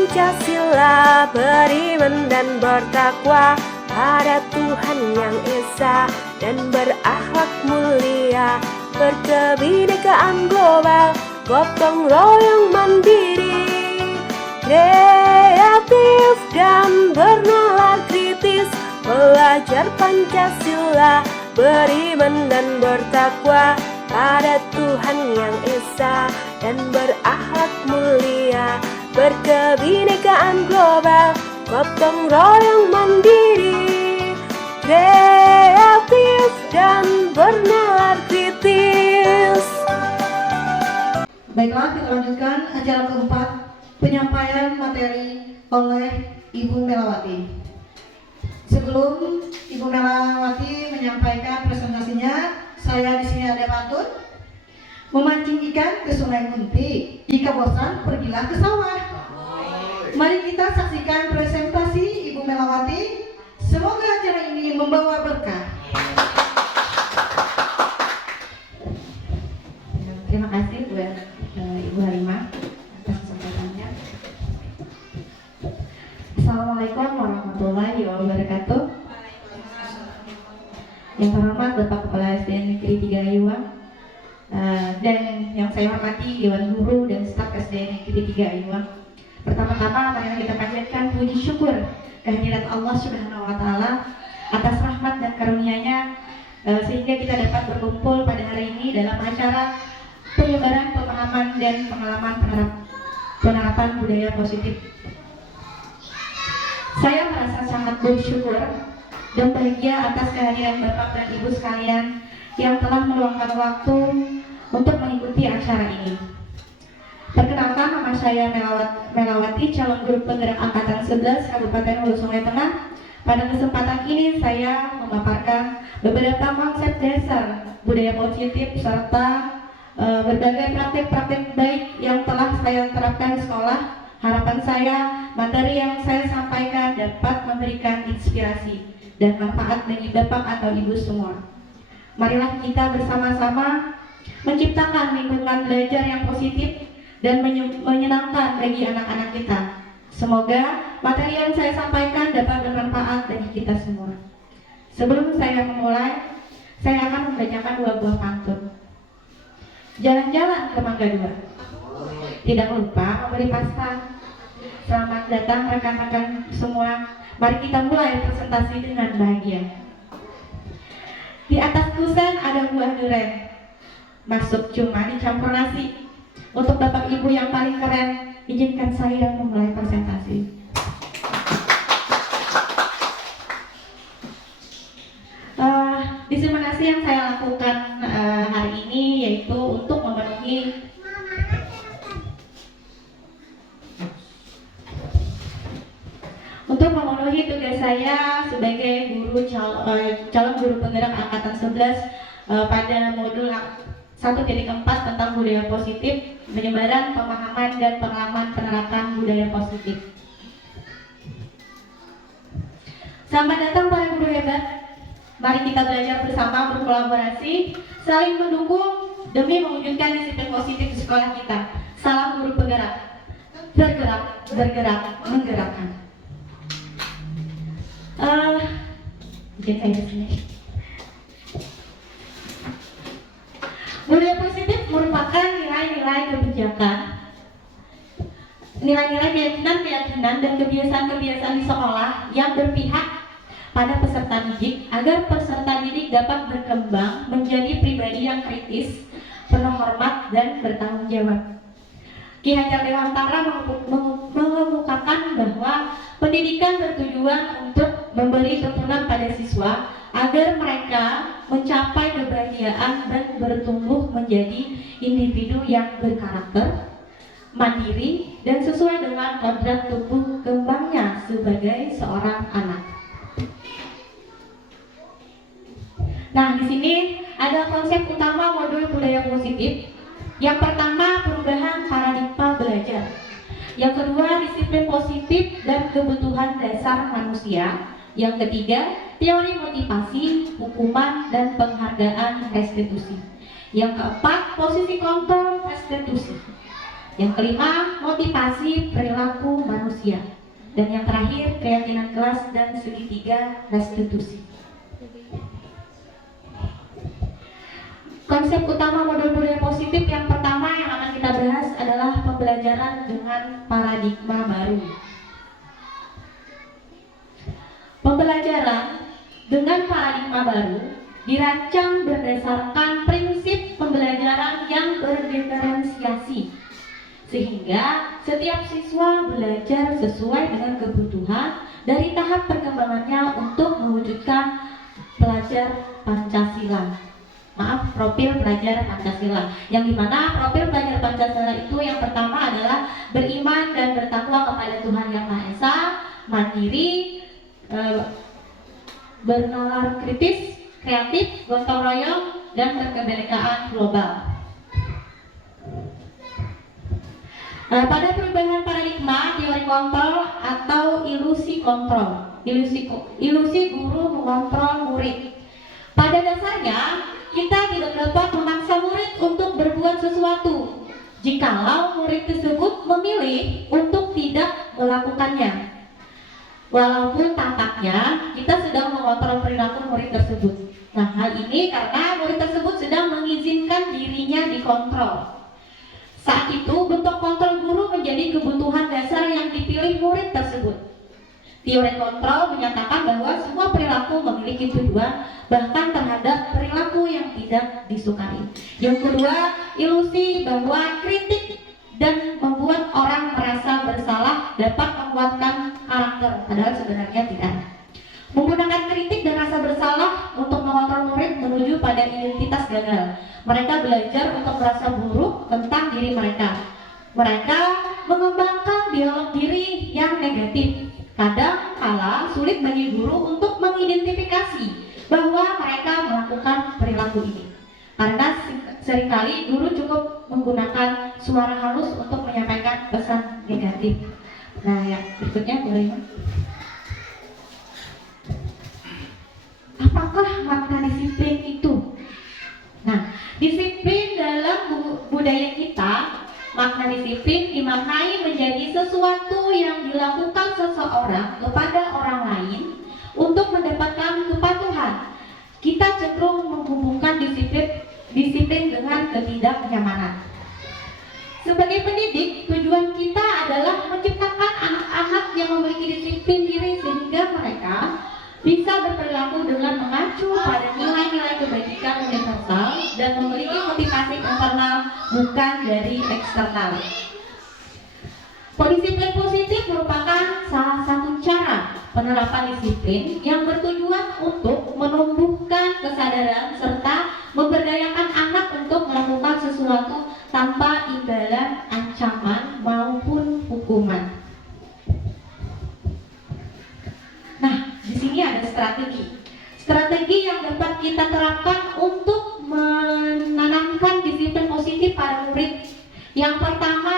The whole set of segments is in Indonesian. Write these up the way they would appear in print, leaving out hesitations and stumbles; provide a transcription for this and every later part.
Pancasila, beriman dan bertakwa pada Tuhan yang Esa, dan berakhlak mulia, berkebinekaan global, gotong royong mandiri, kreatif dan bernalar kritis, belajar Pancasila, beriman dan bertakwa pada Tuhan yang Esa, dan berakhlak mulia, berkebinekaan global, gotong royong mandiri, kreatif dan bernalar kritis. Baiklah, kita lanjutkan acara keempat, penyampaian materi oleh Ibu Melawati. Sebelum Ibu Melawati menyampaikan presentasinya, saya di sini ada pantun. Memancing ikan ke Sungai Munti, jika bosan pergilah ke sawah. Mari kita saksikan presentasi Ibu Melawati. Semoga acara ini membawa berkah. Terima kasih buat Ibu Halimah atas kesampatannya. Assalamualaikum warahmatullahi wabarakatuh. Yang terhormat Bapak Kepala SDN Negeri 3 Ayuwang, dan yang saya hormati Dewan Guru dan staf SDN Negeri 3 Ayuwang. Pertama-tama marilah kita panjatkan puji syukur kehadirat Allah Subhanahu wa taala atas rahmat dan karunia-Nya sehingga kita dapat berkumpul pada hari ini dalam acara penyebaran pemahaman dan pengalaman penerapan budaya positif. Saya merasa sangat bersyukur dan bahagia atas kehadiran Bapak dan Ibu sekalian yang telah meluangkan waktu untuk mengikuti acara ini. Perkenalkan, nama saya Melawati, calon guru penggerak angkatan 11 Kabupaten Hulu Sungai Tengah. Pada kesempatan ini saya memaparkan beberapa konsep dasar budaya positif serta berbagai praktik-praktik baik yang telah saya terapkan di sekolah. Harapan saya, materi yang saya sampaikan dapat memberikan inspirasi dan manfaat bagi Bapak atau Ibu semua. Marilah kita bersama-sama menciptakan lingkungan belajar yang positif dan menyenangkan bagi anak-anak kita. Semoga materi yang saya sampaikan dapat bermanfaat bagi kita semua. Sebelum saya memulai, saya akan membacakan 2 buah pantun. Jalan-jalan ke Mangga 2, tidak lupa memberi pasta. Selamat datang rekan-rekan semua. Mari kita mulai presentasi dengan bahagia. Di atas kusen ada buah durian, masuk cuma dicampur nasi. Untuk Bapak Ibu yang paling keren, izinkan saya memulai presentasi. Diseminasi yang saya lakukan hari ini yaitu untuk memenuhi tugas saya sebagai calon guru penggerak angkatan 11 pada modul 1.4 tentang budaya positif, penyebaran pemahaman dan pengalaman penerapan budaya positif. Selamat datang para guru hebat. Mari kita belajar bersama, berkolaborasi, saling mendukung demi mewujudkan disiplin positif di sekolah kita. Salam guru penggerak. Bergerak, bergerak, menggerakkan. Izin saya di sini. Budaya positif merupakan nilai-nilai kebijakan, nilai-nilai keyakinan dan kebiasaan-kebiasaan di sekolah yang berpihak pada peserta didik agar peserta didik dapat berkembang menjadi pribadi yang kritis, penuh hormat dan bertanggung jawab. Ki Hajar Dewantara mengemukakan bahwa pendidikan bertujuan untuk memberi tuntunan pada siswa agar mereka mencapai kebahagiaan dan bertumbuh menjadi individu yang berkarakter, mandiri, dan sesuai dengan kodrat tubuh kembangnya sebagai seorang anak. Nah, di sini ada konsep utama modul budaya positif. Yang pertama, perubahan paradigma belajar. Yang kedua, disiplin positif dan kebutuhan dasar manusia. Yang ketiga, teori motivasi, hukuman, dan penghargaan restitusi. Yang keempat, posisi kontrol restitusi. Yang kelima, motivasi perilaku manusia. Dan yang terakhir, keyakinan kelas dan segitiga restitusi. Konsep utama modul budaya positif yang pertama yang akan kita bahas adalah pembelajaran dengan paradigma baru. Pembelajaran dengan paradigma baru dirancang berdasarkan prinsip pembelajaran yang berdiferensiasi, sehingga setiap siswa belajar sesuai dengan kebutuhan dari tahap perkembangannya untuk mewujudkan profil pelajar Pancasila, yang dimana profil pelajar Pancasila itu yang pertama adalah beriman dan bertakwa kepada Tuhan Yang Maha Esa, mandiri, bernalar kritis, kreatif, gotong royong, dan berkebinekaan global. Pada perubahan paradigma, teori kontrol atau ilusi kontrol, ilusi guru mengontrol murid. Pada dasarnya, kita tidak dapat memaksa murid untuk berbuat sesuatu jikalau murid tersebut memilih untuk tidak melakukannya. Walaupun tampaknya kita sedang mengontrol perilaku murid tersebut. Nah, hal ini karena murid tersebut sedang mengizinkan dirinya dikontrol. Saat itu, bentuk kontrol guru menjadi kebutuhan dasar yang dipilih murid tersebut. Teori kontrol menyatakan bahwa semua perilaku memiliki tujuan, bahkan terhadap perilaku yang tidak disukai. Yang kedua, ilusi bahwa kritik dan membuat orang merasa bersalah dapat menguatkan karakter, padahal sebenarnya tidak. Menggunakan kritik dan rasa bersalah untuk mengontrol murid menuju pada identitas gagal. Mereka belajar untuk merasa buruk tentang diri mereka. Mereka mengembangkan dialog diri yang negatif. Kadang kala sulit bagi guru untuk mengidentifikasi bahwa mereka melakukan perilaku ini, karena seringkali guru cukup menggunakan suara halus untuk menyampaikan pesan negatif. Nah, yang berikutnya boleh. Apakah makna disiplin itu? Nah, disiplin dalam budaya kita, makna disiplin dimaknai menjadi sesuatu yang dilakukan seseorang kepada orang lain untuk mendapatkan kepatuhan. Kita cenderung menghubungkan disiplin dengan ketidaknyamanan. Sebagai pendidik, tujuan kita adalah menciptakan anak-anak yang memiliki disiplin diri sehingga mereka bisa berperilaku dengan mengacu pada nilai-nilai kebajikan universal dan memiliki motivasi internal bukan dari eksternal. Disiplin positif merupakan salah satu cara penerapan disiplin yang bertujuan untuk menumbuhkan kesadaran serta memberdayakan anak untuk melakukan sesuatu tanpa imbalan ancaman maupun hukuman. Nah, di sini ada strategi yang dapat kita terapkan untuk menanamkan disiplin positif pada murid. Yang pertama,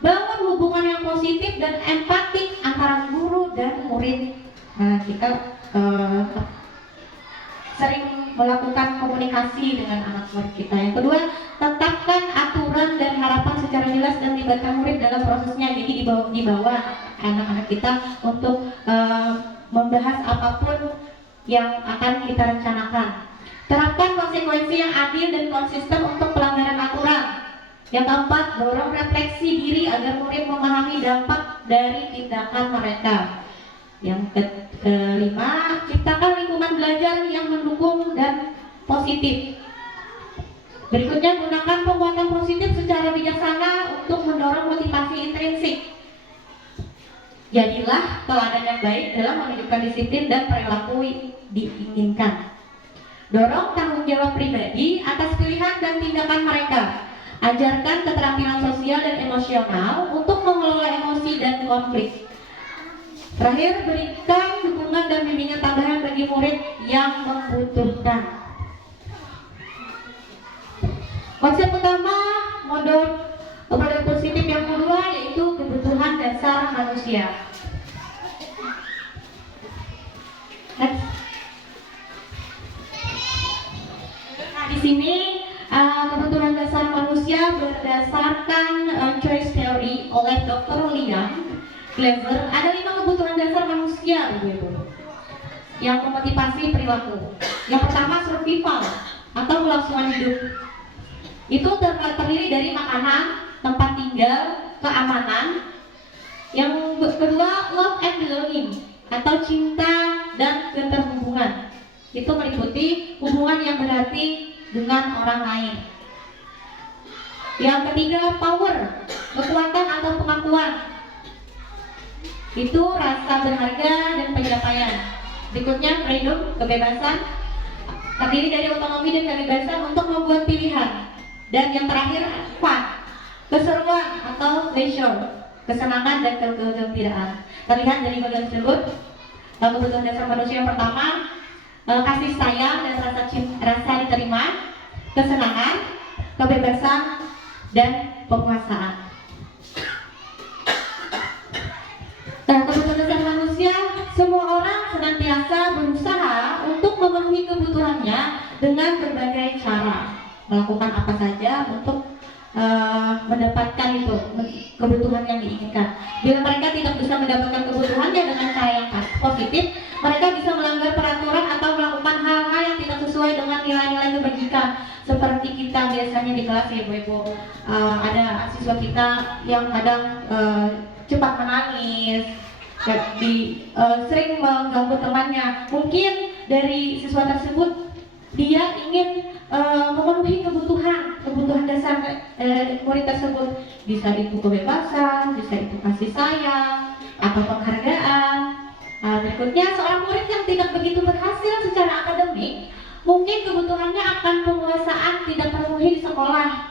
bangun hubungan yang positif dan empatik antara guru dan murid. Nah, kita sering melakukan komunikasi dengan anak murid kita. Yang kedua, tetapkan aturan dan harapan secara jelas dan libatkan murid dalam prosesnya. Jadi dibawa anak-anak kita untuk membahas apapun yang akan kita rencanakan. Terapkan konsekuensi yang adil dan konsisten untuk pelanggaran aturan. Yang keempat, dorong refleksi diri agar murid memahami dampak dari tindakan mereka. Yang kelima, ciptakan lingkungan belajar yang mendukung dan positif. Berikutnya, gunakan penguatan positif secara bijaksana untuk mendorong motivasi intrinsik. Jadilah teladan yang baik dalam menunjukkan disiplin dan perilaku diinginkan. Dorong tanggung jawab pribadi atas pilihan dan tindakan mereka. Ajarkan keterampilan sosial dan emosional untuk mengelola emosi dan konflik. Terakhir, berikan dukungan dan bimbingan tambahan bagi murid yang membutuhkan. Konsep utama modul positif yang kedua yaitu kebutuhan dasar manusia. Next. Nah, di sini kebutuhan dasar manusia berdasarkan choice theory. teori oleh Dr. Liam Glaser, ada 5 kebutuhan dasar manusia, Ibu-ibu, yang memotivasi perilaku. Yang pertama, survival atau kelangsungan hidup. Itu terdiri dari makanan, tempat tinggal, keamanan. Yang kedua, love and belonging atau cinta dan keterhubungan. Itu meliputi hubungan yang berarti dengan orang lain. Yang ketiga, power, kekuatan atau pengakuan. Itu rasa berharga dan pencapaian. Berikutnya, freedom, kebebasan, terdiri dari otonomi dan kebebasan untuk membuat pilihan. Dan yang terakhir, fun, keseruan atau leisure, kesenangan dan kegembiraan. Terlihat dari bagian tersebut, kebutuhan dasar manusia yang pertama, kasih sayang dan rasa diterima, kesenangan, kebebasan, dan penguasaan. Kebutuhan dasar manusia, semua orang senantiasa berusaha untuk memenuhi kebutuhannya dengan berbagai cara, melakukan apa saja untuk mendapatkan itu kebutuhan yang diinginkan. Bila mereka tidak bisa mendapatkan kebutuhannya dengan cara yang positif, mereka bisa melanggar peraturan atau melakukan hal-hal yang tidak sesuai dengan nilai-nilai kebajikan. Seperti kita biasanya di kelas ya Bu, ada siswa kita yang kadang cepat menangis, sering mengganggu temannya. Mungkin dari siswa tersebut dia ingin memenuhi kebutuhan dasar murid tersebut, bisa itu kebebasan, bisa itu kasih sayang atau penghargaan. Berikutnya, seorang murid yang tidak begitu berhasil secara akademik, mungkin kebutuhannya akan penguasaan tidak terpenuhi di sekolah.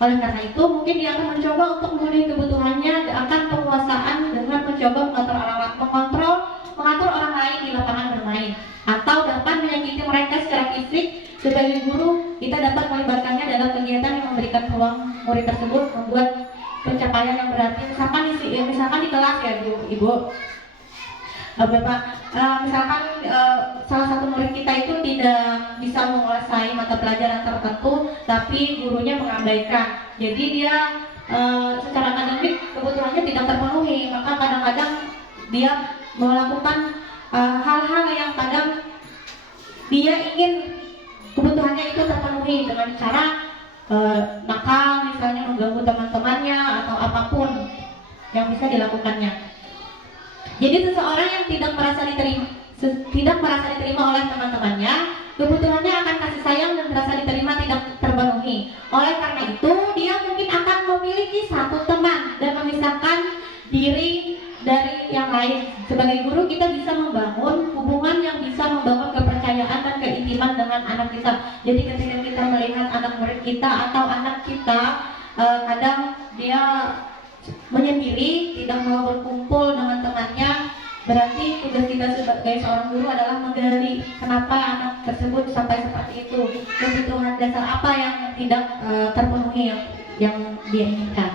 Oleh karena itu, mungkin dia akan mencoba untuk memenuhi kebutuhannya akan penguasaan dengan mencoba mengatur orang lain di lapangan bermain, atau dapat menyakiti mereka secara fisik. Sebagai guru, kita dapat melibatkannya dalam kegiatan yang memberikan peluang murid tersebut membuat pencapaian yang berarti. Misalkan di kelas ya Ibu, Bapak, misalkan salah satu murid kita itu tidak bisa menguasai mata pelajaran tertentu, tapi gurunya mengabaikan. Jadi dia secara akademik kebutuhannya tidak terpenuhi, maka kadang-kadang dia melakukan hal-hal yang kadang dia ingin kebutuhannya itu terpenuhi dengan cara nakal, misalnya mengganggu teman-temannya atau apapun yang bisa dilakukannya. Jadi seseorang yang tidak merasa diterima oleh teman-temannya, kebutuhannya akan kasih sayang dan rasa diterima tidak terpenuhi. Oleh karena itu, dia mungkin akan memiliki satu teman dan memisahkan diri dari yang lain. Sebagai guru, kita bisa membangun hubungan yang bisa membangun kepercayaan dan keintiman dengan anak kita. Jadi ketika kita melihat anak murid kita atau anak kita kadang dia menyendiri, tidak mau berkumpul dengan temannya, berarti tugas kita sebagai seorang guru adalah menggali kenapa anak tersebut sampai seperti itu, kebutuhan dasar apa yang tidak terpenuhi yang dia inginkan.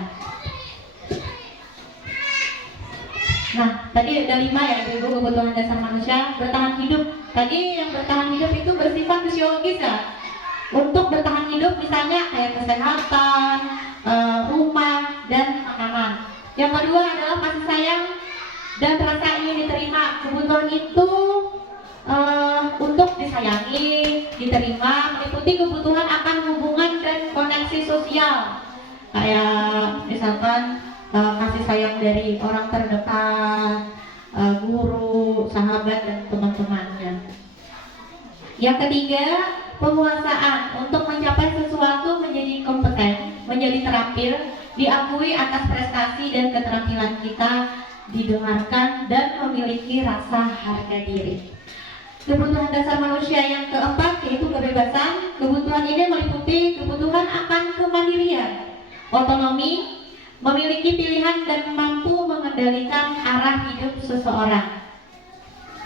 Nah, tadi ada 5 ya Ibu kebutuhan dasar manusia. Bertahan hidup, tadi yang bertahan hidup itu bersifat fisiologis ya. Untuk bertahan hidup misalnya kayak kesehatan, rumah, dan makanan. Yang kedua adalah kasih sayang dan rasa ingin diterima. Kebutuhan itu untuk disayangi, diterima, meliputi kebutuhan akan hubungan dan koneksi sosial. Kayak misalkan kasih sayang dari orang terdekat, guru, sahabat, dan teman-temannya. Yang ketiga, penguasaan untuk mencapai sesuatu menjadi kompeten, menjadi terampil, diakui atas prestasi dan keterampilan kita, didengarkan dan memiliki rasa harga diri. Kebutuhan dasar manusia yang keempat yaitu kebebasan. Kebutuhan ini meliputi kebutuhan akan kemandirian, otonomi, memiliki pilihan dan mampu mengendalikan arah hidup seseorang.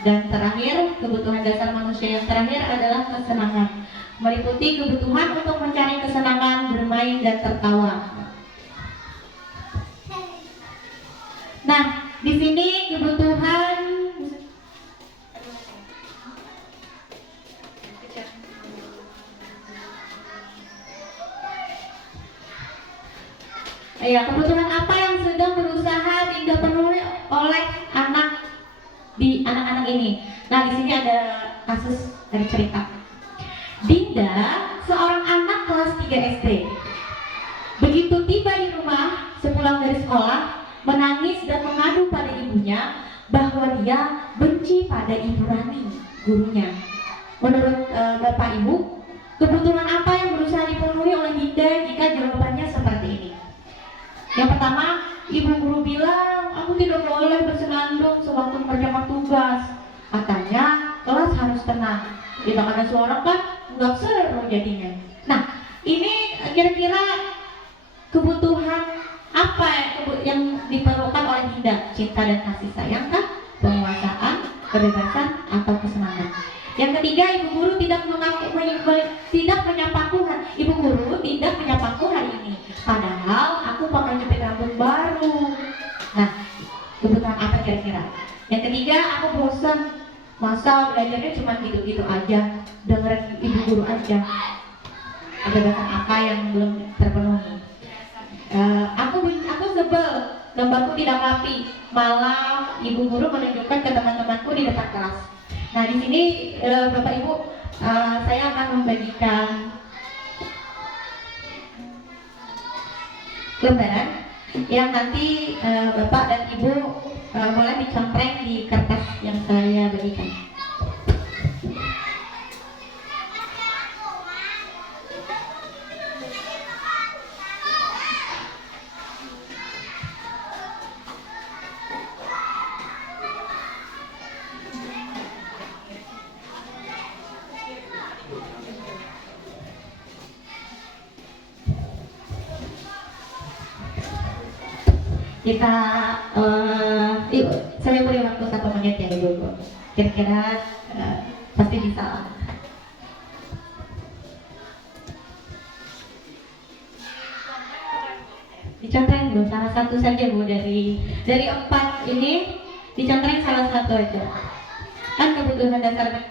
Dan terakhir, kebutuhan dasar manusia yang terakhir adalah kesenangan, meliputi kebutuhan untuk mencari kesenangan, bermain, dan tertawa. Nah, di sini kebutuhan Ya, kebutuhan apa yang sedang berusaha Dinda penuhi oleh anak-anak ini? Nah, di sini ada kasus dari cerita. Dinda, seorang anak kelas 3 SD. Begitu tiba di rumah, sepulang dari sekolah, menangis dan mengadu pada ibunya bahwa dia benci pada Ibu Rani, gurunya. Menurut Bapak Ibu, kebutuhan apa yang berusaha dipenuhi oleh Dinda jika jawabannya seperti ini? Yang pertama, ibu guru bilang, aku tidak boleh bersenandung sewaktu mengerjakan tugas. Katanya, kelas harus tenang. Tidak ada suara kan, nggak seru jadinya. Nah, ini kira-kira kebutuhan apa yang diperlukan oleh Dinda? Cinta dan kasih sayang kah? Penguasaan, kebebasan, atau kesenangan? Yang ketiga, ibu guru tidak menyapaku. Ibu guru tidak menyapaku hari ini. Padahal aku pakai jepit rambut baru. Nah, kebutuhan apa kira-kira? Yang ketiga, aku bosan. Masa belajarnya cuma gitu-gitu aja, dengerin ibu guru aja. Kebebasan apa yang belum terpenuhi? Aku sebel, gambarku tidak rapi. Malah ibu guru menunjukkan ke teman-temanku di depan kelas. Nah, di sini Bapak Ibu, saya akan membagikan lembaran yang nanti Bapak dan Ibu boleh dicontreng di kertas yang saya berikan. Kita yuk, saya beri waktu 1 menit ya Ibu. Kira-kira pasti bisa. Dicontreng Bu, salah satu saja Bu, dari 4 ini dicontreng salah satu aja. Kan kebutuhan dasar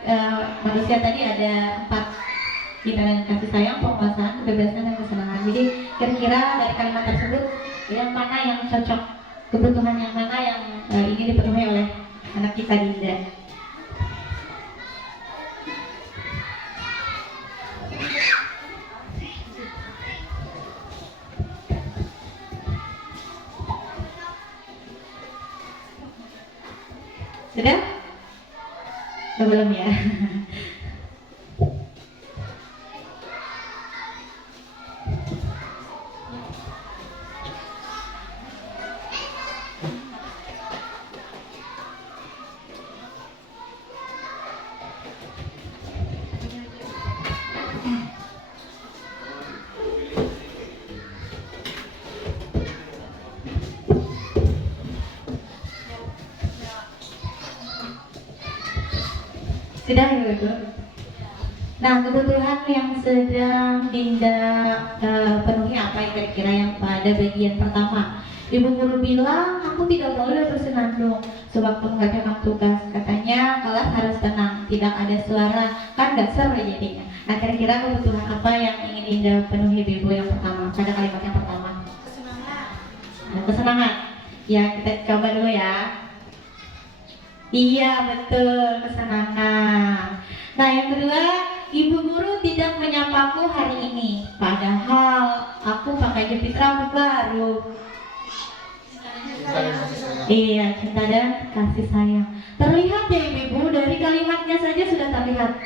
manusia tadi ada 4, cinta dan kasih sayang, penguasaan, kebebasan, dan kesenangan. Jadi kira-kira dari kalimat tersebut yang mana yang cocok, kebutuhan yang mana yang ingin dipenuhi oleh anak kita Dinda? Sudah? Belum ya? Sudah ya Ibu. Nah, kebutuhan yang sedang Dinda penuhi apa yang kira-kira yang pada bagian pertama? Ibu guru bilang, aku tidak boleh bersenandung sewaktu mengerjakan tugas. Katanya kelas harus tenang, tidak ada suara, kan gak seru jadinya. Nah, kira-kira kebutuhan apa yang ingin Dinda penuhi Ibu yang pertama? Pada kalimat yang pertama. Kesenangan. Nah, kesenangan. Ya, kita coba dulu ya. Iya betul, kesenangan. Nah, yang kedua, ibu guru tidak menyapaku hari ini. Padahal aku pakai jepit rambut baru. Iya, cinta dan kasih sayang. Terlihat ya ibu, dari kalimatnya saja sudah terlihat.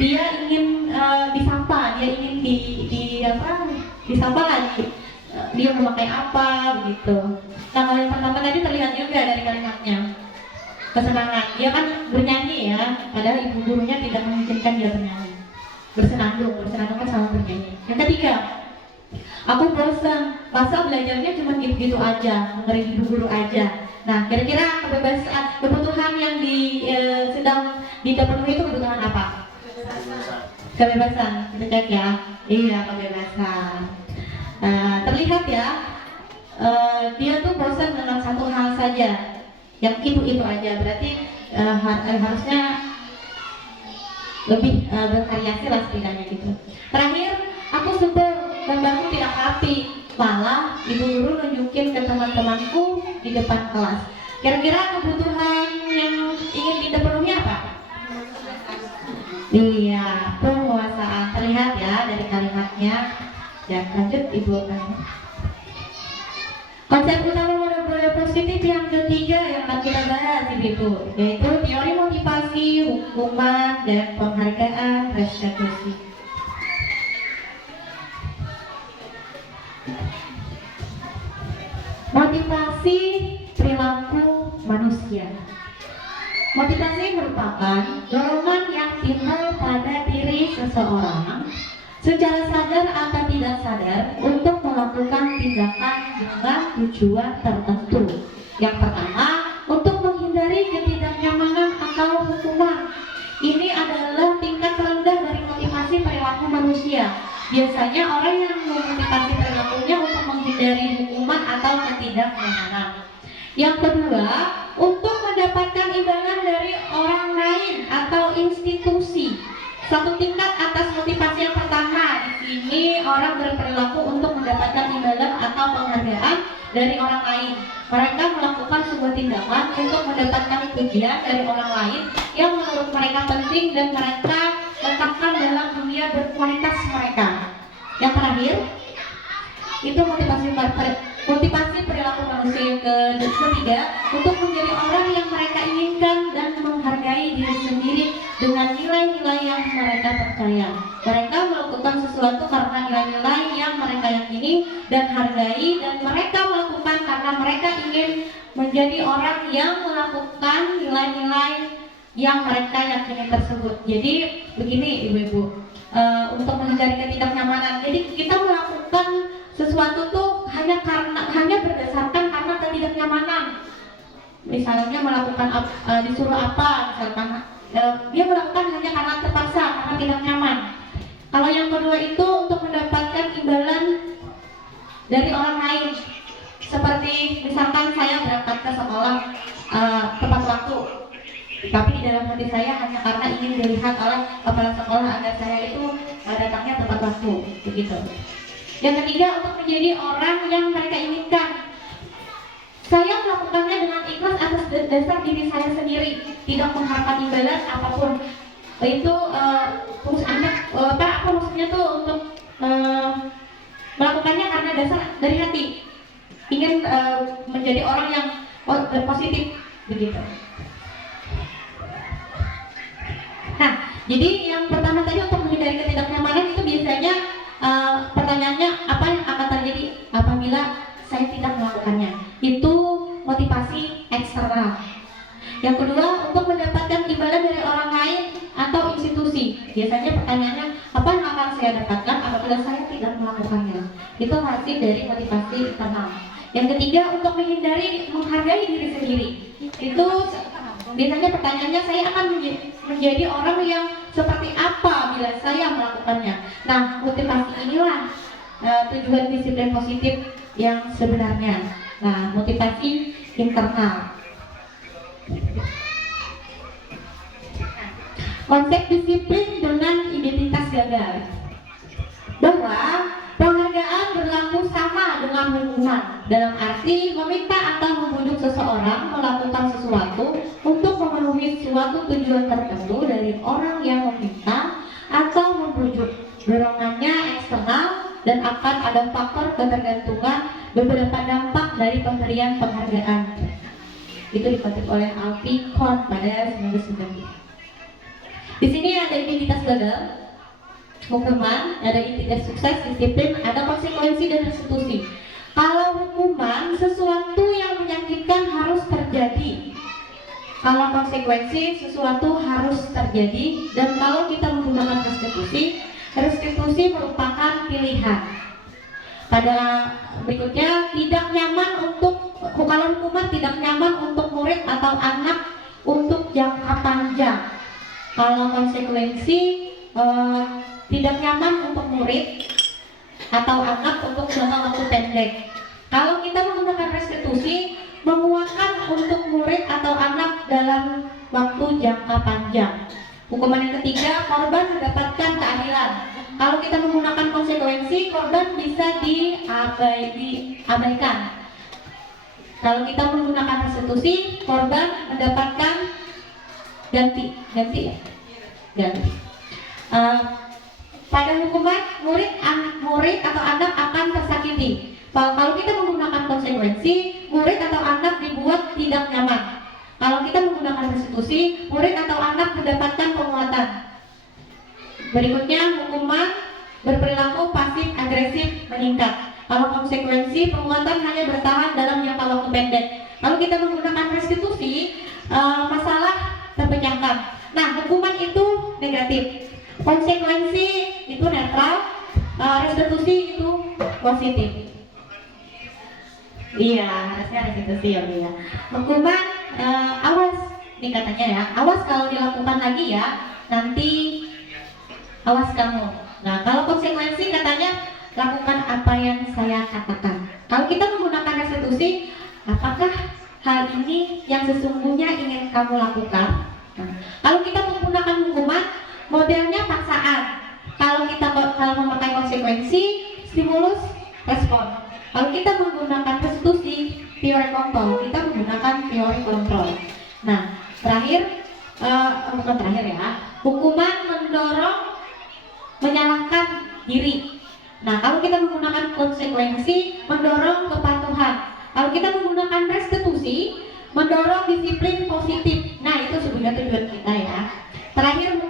Dia ingin disapa, dia ingin disapa lagi. Dia memakai apa begitu. Nah, kalau yang pertama tadi terlihat juga dari kalimatnya. Kesenangan, dia kan bernyanyi ya, padahal ibu gurunya tidak mengizinkan dia bernyanyi. Bersenandung kan sama bernyanyi. Yang ketiga, aku bosan, masa belajarnya cuma gitu-gitu aja, dengerin ibu guru aja. Nah, kira-kira kebutuhan yang sedang dipenuhi itu kebutuhan apa? Kebebasan, kita cek ya. Iya, kebebasan. Terlihat ya, dia tuh bosan dengan satu hal saja. Yang itu aja, berarti harusnya lebih bervariasi lah setidaknya gitu. Terakhir, aku sebel gambarku tidak rapi. malah ibu guru nunjukin ke teman-temanku di depan kelas. Kira-kira kebutuhan yang ingin kita penuhi apa? Iya, penguasaan. Terlihat ya dari kalimatnya. Ya, lanjut ibu. Konsep utama model budaya positif yang ketiga yang akan kita bahas ibu, yaitu teori motivasi, hukuman, dan penghargaan restitusi. Motivasi perilaku manusia. Motivasi merupakan dorongan yang timbul pada diri seseorang secara sadar atau tidak sadar untuk melakukan tindakan dengan tujuan tertentu. Yang pertama, untuk menghindari ketidaknyamanan atau hukuman. Ini adalah tingkat terendah dari motivasi perilaku manusia. Biasanya orang yang memotivasi perilakunya untuk menghindari hukuman atau ketidaknyamanan. Yang kedua, untuk mendapatkan imbalan dari orang lain atau institusi. Satu tingkat atas motivasi yang pertama, di sini orang berperilaku untuk mendapatkan imbalan atau penghargaan dari orang lain. Mereka melakukan sebuah tindakan untuk mendapatkan pujian dari orang lain yang menurut mereka penting dan mereka letakkan dalam dunia berkualitas mereka. Yang terakhir, itu motivasi perilaku manusia yang ketiga, untuk menjadi orang yang mereka inginkan dan menghargai diri sendiri dengan nilai-nilai yang mereka percaya. Mereka melakukan sesuatu karena nilai-nilai yang mereka yakini dan hargai, dan mereka melakukan karena mereka ingin menjadi orang yang melakukan nilai-nilai yang mereka yakini tersebut. Jadi begini ibu-ibu, untuk menghindari ketidaknyamanan. Jadi kita melakukan sesuatu tuh hanya berdasarkan karena ketidaknyamanan. Misalnya melakukan disuruh apa, misalkan dia melakukan hanya karena terpaksa, karena tidak nyaman. Kalau yang kedua itu untuk mendapatkan imbalan dari orang lain, seperti misalkan saya berangkat ke sekolah tepat waktu, tapi di dalam hati saya hanya karena ingin dilihat oleh kepala sekolah agar saya itu datangnya tepat waktu, begitu. Yang ketiga, untuk menjadi orang yang mereka inginkan. Saya melakukannya dengan ikhlas atas dasar diri saya sendiri, tidak mengharapkan imbalan apapun. Itu apa maksudnya tuh, untuk melakukannya karena dasar dari hati, ingin menjadi orang yang positif, begitu. Nah, jadi yang pertama tadi untuk menghindari ketidaknyamanan itu biasanya pertanyaannya apa yang akan terjadi apabila saya tidak melakukannya. Itu motivasi eksternal. Yang kedua, untuk mendapatkan imbalan dari orang lain atau institusi. Biasanya pertanyaannya, apa yang akan saya dapatkan apabila saya tidak melakukannya. Itu masih dari motivasi internal. Yang ketiga, untuk menghargai diri sendiri. Itu biasanya pertanyaannya, saya akan menjadi orang yang seperti apa bila saya melakukannya. Nah, motivasi inilah tujuan disiplin positif yang sebenarnya. Nah, motivasi internal. Konsep disiplin dengan identitas gagal. Bahwa penghargaan berlaku sama dengan hukuman, dalam arti meminta atau membujuk seseorang melakukan sesuatu untuk memenuhi suatu tujuan tertentu dari orang yang meminta atau membujuk. Dorongannya eksternal dan akan ada faktor ketergantungan beberapa dampak dari pemberian penghargaan. Itu dikutip oleh Alfie Kohn pada 1990. Di sini ada identitas gagal, hukuman, ada identitas sukses, disiplin, ada konsekuensi dan restitusi. Kalau hukuman, sesuatu yang menyakitkan harus terjadi. Kalau konsekuensi, sesuatu harus terjadi. Dan kalau kita menggunakan restitusi, restitusi merupakan pilihan. Pada berikutnya, tidak nyaman untuk, kalau hukuman tidak nyaman untuk murid atau anak untuk jangka panjang. Kalau konsekuensi tidak nyaman untuk murid atau anak untuk jangka waktu pendek. Kalau kita menggunakan restitusi, menguatkan untuk murid atau anak dalam waktu jangka panjang. Hukuman yang ketiga, korban mendapatkan keadilan. Kalau kita menggunakan konsekuensi, konsekuensi, korban bisa diabaikan. Kalau kita menggunakan restitusi, korban mendapatkan ganti. Pada hukuman, murid atau anak akan tersakiti. Kalau kita menggunakan konsekuensi, murid atau anak dibuat tidak nyaman. Kalau kita menggunakan restitusi, murid atau anak mendapatkan penguatan. Berikutnya, hukuman berperilaku pasif agresif meningkat. Kalau konsekuensi, penguatan hanya bertahan dalam jangka waktu pendek. Kalau kita menggunakan restitusi, masalah terpecahkan. Nah, hukuman itu negatif, konsekuensi itu netral, restitusi itu positif. Iya, harusnya restitusi ya. Hukuman awas, ini katanya ya, awas kalau dilakukan lagi ya, nanti awas kamu. Nah, kalau konsekuensi katanya lakukan apa yang saya katakan. Kalau kita menggunakan restitusi, apakah hal ini yang sesungguhnya ingin kamu lakukan? Nah, kalau kita menggunakan hukuman, modelnya paksaan. Kalau memakai konsekuensi, stimulus, respon. Kalau kita menggunakan restitusi, teori kontrol, kita menggunakan teori kontrol. Nah, bukan terakhir ya, hukuman mendorong menyalahkan diri. Nah, kalau kita menggunakan konsekuensi, mendorong kepatuhan. Kalau kita menggunakan restitusi, mendorong disiplin positif. Nah, itu sebenarnya tujuan kita ya. Terakhir,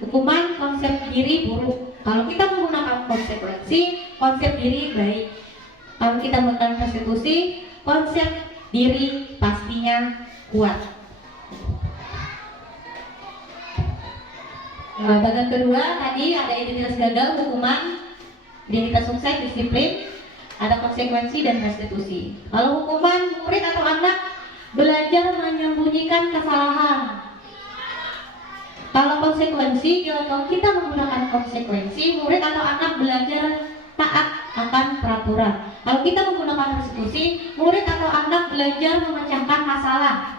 hukuman konsep diri buruk. Kalau kita menggunakan konsekuensi, konsep diri baik. Kalau kita menggunakan restitusi, konsep diri pastinya kuat. Bagian kedua tadi ada identitas gagal, hukuman, identitas sukses, disiplin, ada konsekuensi dan restitusi. Kalau hukuman, murid atau anak belajar menyembunyikan kesalahan. Kalau konsekuensi, kalau kita menggunakan konsekuensi, murid atau anak belajar taat akan peraturan. Kalau kita menggunakan restitusi, murid atau anak belajar memecahkan masalah.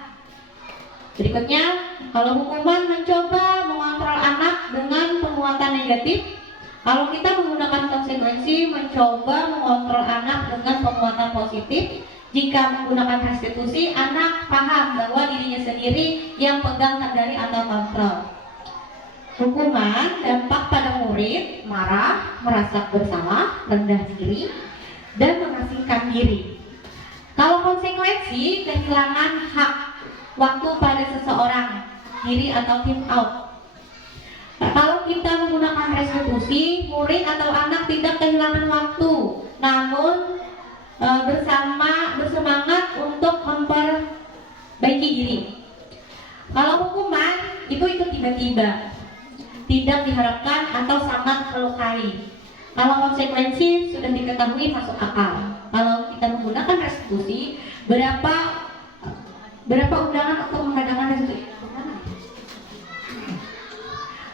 Berikutnya, kalau hukuman mencoba mengontrol anak dengan penguatan negatif. Kalau kita menggunakan konsekuensi, mencoba mengontrol anak dengan penguatan positif. Jika menggunakan restitusi, anak paham bahwa dirinya sendiri yang pegang kendali atau kontrol. Hukuman dampak pada murid, marah, merasa bersalah, rendah diri, dan mengasingkan diri. Kalau konsekuensi, kehilangan hak waktu pada seseorang, diri atau tim out. Kalau kita menggunakan restitusi, murid atau anak tidak kehilangan waktu, namun bersemangat untuk memperbaiki diri. Kalau hukuman itu tiba-tiba, tidak diharapkan atau sangat melukai. Kalau konsekuensi sudah diketahui masuk akal. Kalau kita menggunakan restitusi, berapa undangan untuk mengadakan restitusi?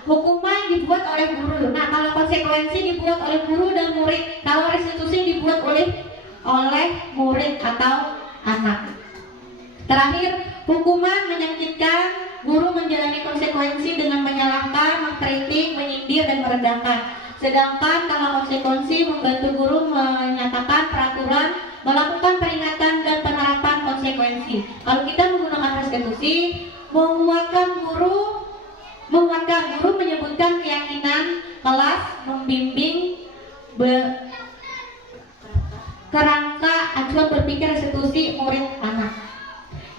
Hukuman dibuat oleh guru. Nah, kalau konsekuensi dibuat oleh guru dan murid. Kalau restitusi dibuat oleh murid atau anak. Terakhir, hukuman menyakitkan. Guru menjalani konsekuensi dengan menyalahkan, mengkritik, menyindir, dan merendahkan. Sedangkan kalau konsekuensi membantu guru menyatakan peraturan, melakukan peringatan dan penerapan konsekuensi. Kalau kita menggunakan restitusi, menguatkan guru menyebutkan keyakinan kelas, membimbing kerangka acuan berpikir restitusi murid anak.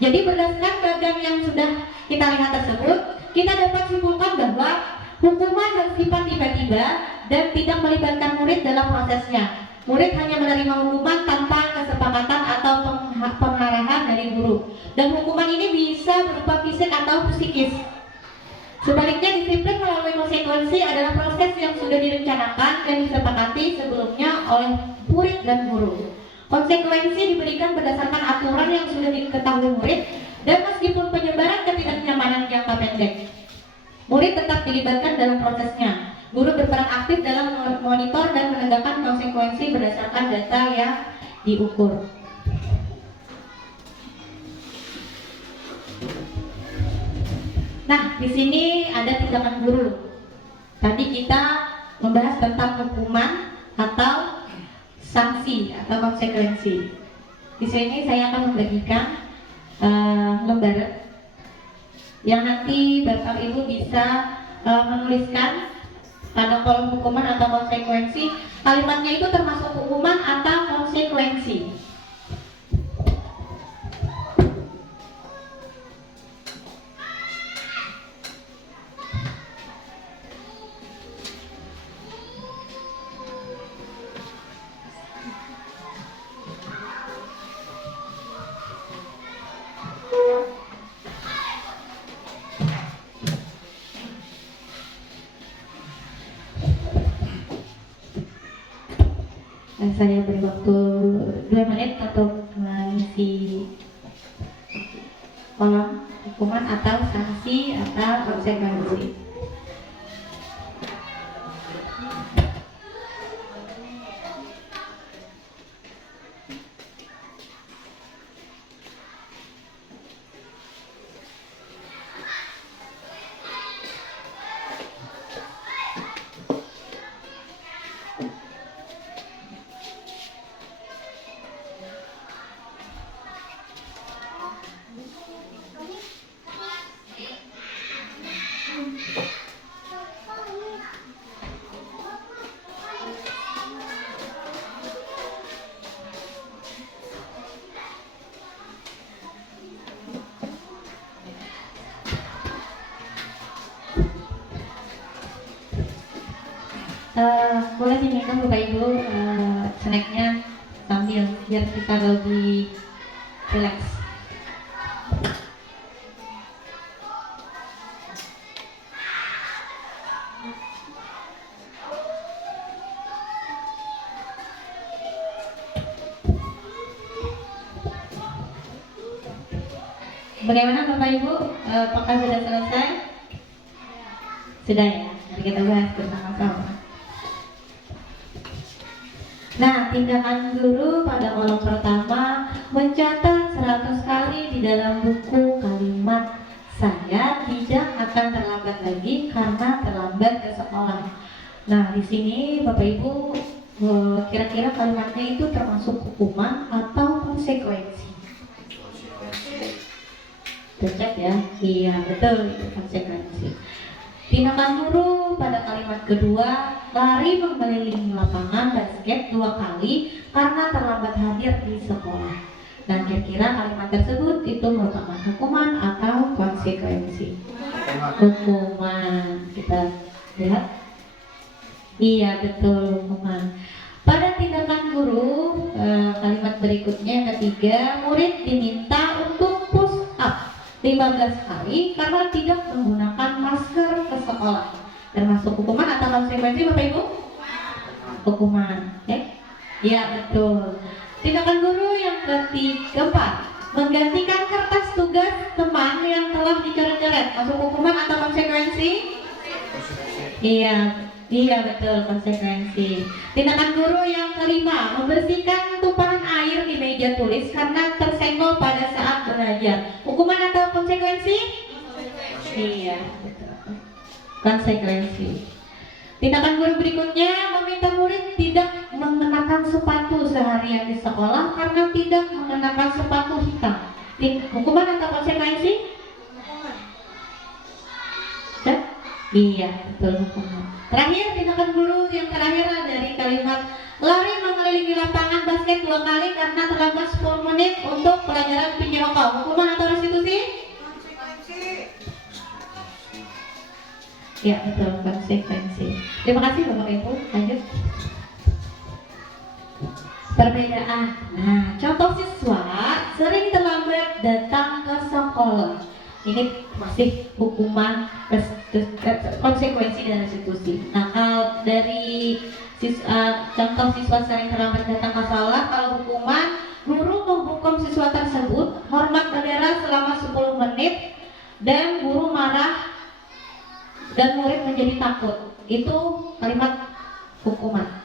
Jadi berdasarkan bagian yang sudah kita lihat tersebut, kita dapat simpulkan bahwa hukuman bersifat tiba-tiba dan tidak melibatkan murid dalam prosesnya. Murid hanya menerima hukuman tanpa kesepakatan atau pengarahan dari guru. Dan hukuman ini bisa berupa fisik atau psikis. Sebaliknya, disiplin melalui konsekuensi adalah proses yang sudah direncanakan dan disepakati sebelumnya oleh murid dan guru. Konsekuensi diberikan berdasarkan aturan yang sudah diketahui murid, dan meskipun penyebaran ketidaknyamanan jangka pendek, murid tetap dilibatkan dalam prosesnya. Guru berperan aktif dalam memonitor dan menegakkan konsekuensi berdasarkan data yang diukur. Nah, di sini ada tindakan guru. Tadi kita membahas tentang hukuman, atau sanksi atau konsekuensi. Di sini saya akan membagikan lembar yang nanti Bapak Ibu bisa menuliskan pada kolom hukuman atau konsekuensi. Kalimatnya itu termasuk hukuman atau konsekuensi. Saya beri waktu 2 menit untuk mengisi kolom hukuman atau sanksi atau konsekuensi. Boleh diminta Bapak Ibu snacknya sambil biar kita lebih relax. Bagaimana Bapak Ibu? Apakah sudah selesai? Sudah ya? Mari kita bahas bersama-sama. Nah, tindakan guru pada kolom pertama mencatat 100 kali di dalam buku kalimat saya tidak akan terlambat lagi karena terlambat ke sekolah. Nah, di sini Bapak Ibu kira-kira kalimatnya itu termasuk hukuman atau konsekuensi? Cocok ya? Iya, betul, itu konsekuensi. Tindakan guru pada kalimat kedua, lari mengelilingi lapangan basket 2 kali karena terlambat hadir di sekolah. Dan kira-kira kalimat tersebut itu merupakan hukuman atau konsekuensi? Hukuman. Kita lihat. Iya, betul, hukuman. Pada tindakan guru, kalimat berikutnya yang ketiga, murid diminta untuk push up 15 kali karena tidak menggunakan masker ke sekolah. Termasuk hukuman atau konsekuensi Bapak Ibu? Hukuman. Iya, betul. Tindakan guru yang keempat, menggantikan kertas tugas teman yang telah dicoret-coret. Masuk hukuman atau konsekuensi? Iya, betul, konsekuensi. Tindakan guru yang kelima, membersihkan tumpahan air di meja tulis karena tersenggol pada saat belajar. Hukuman atau konsekuensi? Iya, betul. Konsekuensi. Tindakan guru berikutnya, meminta murid tidak mengenakan sepatu seharian di sekolah karena tidak mengenakan sepatu hitam. Hukuman atau konsekuensi? Iya, betul, hukuman. Terakhir, tindakan guru yang terakhir dari kalimat lari mengelilingi lapangan basket 2 kali karena terlambat 10 menit untuk pelajaran pinjam rokok. Hukuman atau restitusi? Konsekuensi. Ya, betul, konsekuensi. Terima kasih Bapak Ibu. Lanjut. Perbedaan. Nah, contoh siswa sering terlambat datang ke sekolah. Ini masih hukuman konsekuensi dan restitusi. Nah, kalau dari contoh siswa sering terlambat datang ke sekolah, kalau hukuman, guru menghukum siswa tersebut hormat bendera selama 10 menit dan guru marah dan murid menjadi takut. Itu kalimat hukuman.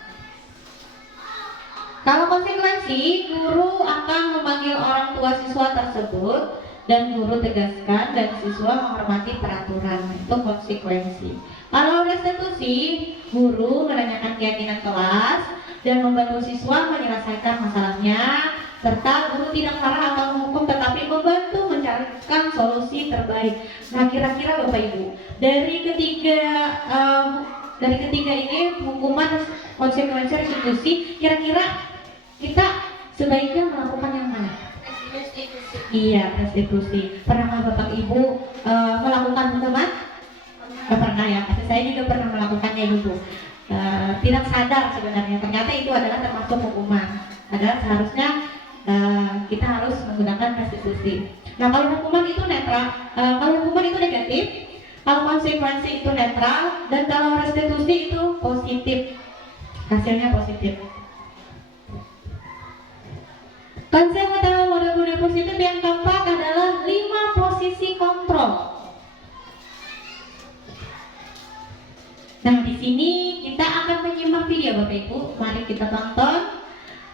Kalau konsekuensi, guru akan memanggil orang tua siswa tersebut dan guru tegaskan dan siswa menghormati peraturan. Itu konsekuensi. Kalau restitusi, guru menanyakan keyakinan kelas dan membantu siswa menyelesaikan masalahnya, serta guru tidak marah atau menghukum tetapi membantu mencarikan solusi terbaik. Nah, kira-kira Bapak Ibu, dari ketiga ini hukuman, konsekuensi, restitusi, kira-kira kita sebaiknya melakukan yang mana? Iya, restitusi. Pernah Bapak Ibu melakukan hukuman? Pernah ya, pasti saya juga pernah melakukannya dulu. Tidak sadar sebenarnya, ternyata itu adalah termasuk hukuman. Adalah seharusnya kita harus menggunakan restitusi. Nah, kalau hukuman itu netral, kalau hukuman itu negatif, kalau konsekuensi itu netral, dan kalau restitusi itu positif, hasilnya positif. Konsep utama model-model positif yang keempat adalah 5 posisi kontrol. Nah, di sini kita akan menyimak video Bapak Ibu. Mari kita tonton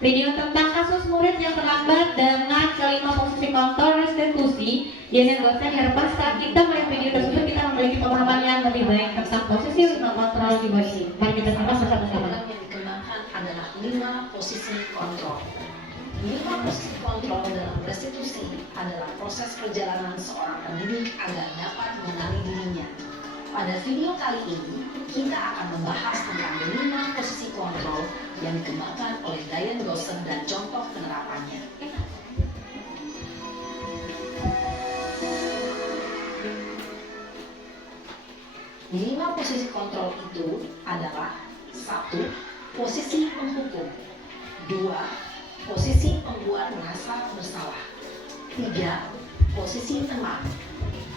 video tentang kasus murid yang terlambat dengan kelima posisi kontrol restitusi. Jadi dosen harapan saat kita melihat video tersebut kita memiliki pemahaman yang lebih baik tentang posisi 5 kontrol di bawah ini. Mari kita simak bersama-sama. Yang dikembangkan adalah 5 posisi kontrol. 5 posisi kontrol dalam restitusi adalah proses perjalanan seorang pendidik agar dapat mengenali dirinya. Pada video kali ini, kita akan membahas tentang 5 posisi kontrol yang dikembangkan oleh Diane Gosser dan contoh penerapannya. Lima posisi kontrol itu adalah 1. Posisi penghukum, 2. Posisi pembuat merasa bersalah, 3. Posisi teman,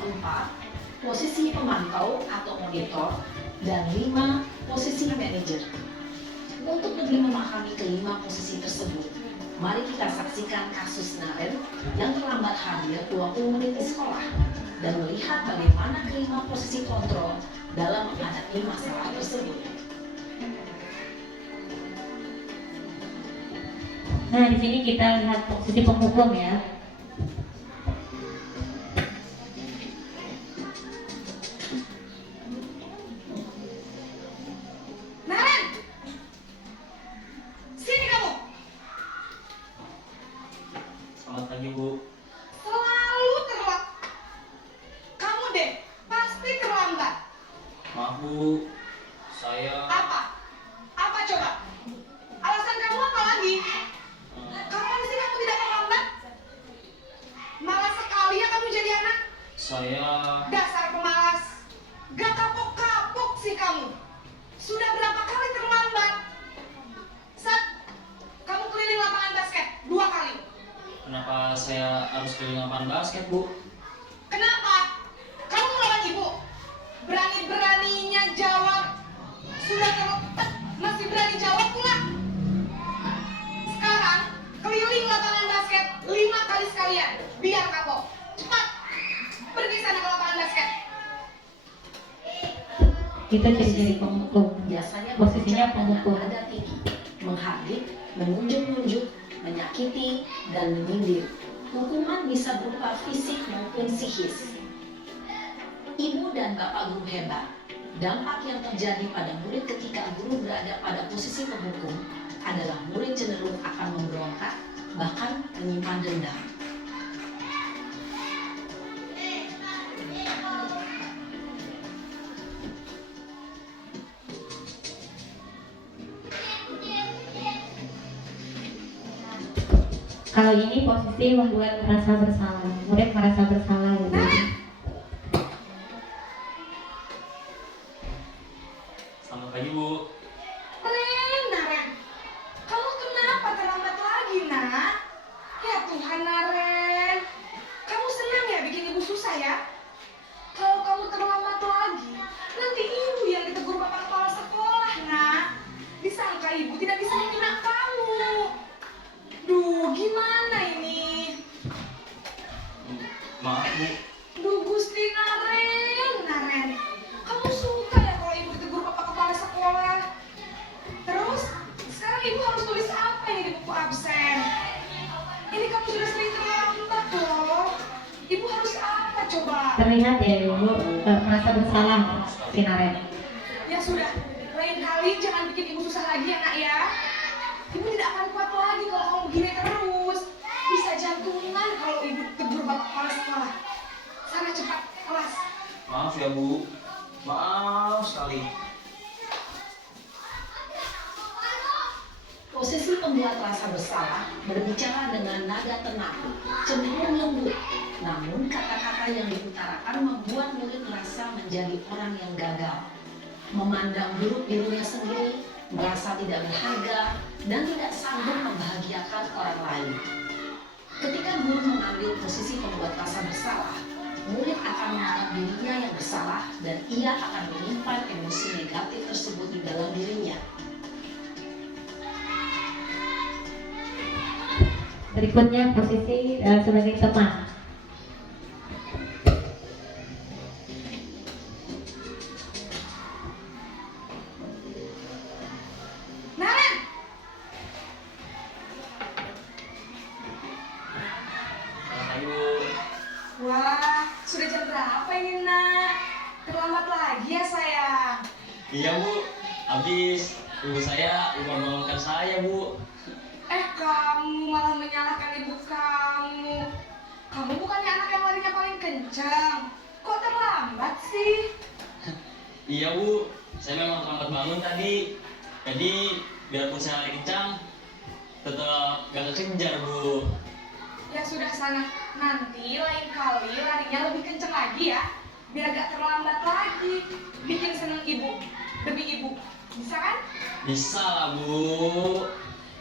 4. Posisi pemantau atau monitor, dan 5. Posisi manajer. Untuk lebih memahami kelima posisi tersebut, mari kita saksikan kasus Naren yang terlambat hadir 20 menit di sekolah dan melihat bagaimana kelima posisi kontrol dalam menghadapi masalah tersebut. Nah, di sini kita lihat posisi penghukum ya. Selamat pagi, Bu. Selalu terlambat. Kamu deh, pasti terlambat. Maaf, Bu. Saya Apa? Apa coba? Alasan kamu apa lagi? Kamu mesti kamu tidak terlambat? Malas sekali ya kamu jadi anak. saya Dasar pemalas. Gak kapok-kapok sih kamu. Sudah berapa kali terlambat? Sat, kamu keliling lapangan basket 2 kali. kenapa saya harus keliling lapangan basket, Bu? Kenapa? Kamu melawan ibu? Berani-beraninya jawab. Sudah terlambat, masih berani jawab pula. Sekarang, keliling lapangan basket 5 kali sekalian. Biar kapok. Cepat, pergi sana ke lapangan basket. Kita ciri-ciri penghukum. Biasanya Posisinya berbicara penghukum. dengan nada tinggi, menghardik, menunjuk-nunjuk, menyakiti, dan menyindir. Hukuman bisa berupa fisik maupun psikis. Ibu dan bapak guru hebat. Dampak yang terjadi pada murid ketika guru berada pada posisi penghukum adalah murid cenderung akan memberontak, bahkan menyimpan dendam. Kalau ini posisi membuat merasa bersalah, murid merasa bersalah gitu. Selamat pagi, Bu. Naren, kamu kenapa terlambat lagi, nak? Ya Tuhan, Naren. Kamu senang ya bikin ibu susah ya? Kalau kamu terlambat lagi, nanti ibu yang ditegur bapak kepala sekolah, nak. Disangka ibu tidak bisa menghina kamu. Duh, gimana ini? Maaf, Bu. Duh, Gusti Naren. Kamu suka ya kalau ibu ditegur bapak kepala sekolah? Terus, sekarang ibu harus tulis apa ini di buku absen? Ini kamu sudah sering terlambat loh. Ibu harus apa coba? Terlihat ya ibu merasa bersalah si Naren. Ya sudah, lain kali jangan bikin ibu susah lagi ya nak ya. Ibu tidak akan kuat lagi kalau kamu begini terus. Bisa jantungan kalau ibu tegur bapak kepala sekolah. Sana cepat kelas. Maaf ya Bu, maaf sekali. Posisi pembuat rasa bersalah berbicara dengan nada tenang, cenderung lembut. Namun kata-kata yang diutarakan membuat murid merasa menjadi orang yang gagal. Memandang buruk dirinya sendiri, merasa tidak berharga, dan tidak sanggup membahagiakan orang lain. Ketika guru mengambil posisi pembuat rasa bersalah, murid akan menganggap dirinya yang bersalah dan ia akan menyimpan emosi negatif tersebut di dalam dirinya. Berikutnya posisi sebagai teman. Naren! Selamat pagi Bu. Wah, sudah jam berapa ini nak? Terlambat lagi ya sayang. Iya Bu, habis ibu saya lupa bangunkan saya Bu. Kamu malah menyalahkan ibu kamu. Kamu bukannya anak yang larinya paling kencang. Kok terlambat sih? Iya Bu, saya memang terlambat bangun tadi. Jadi biarpun saya lari kencang, tetap gak kekejar Bu. Ya sudah sana, nanti lain kali larinya lebih kencang lagi ya. Biar gak terlambat lagi. Bikin seneng ibu, demi ibu. Bisa kan? Bisa lah Bu.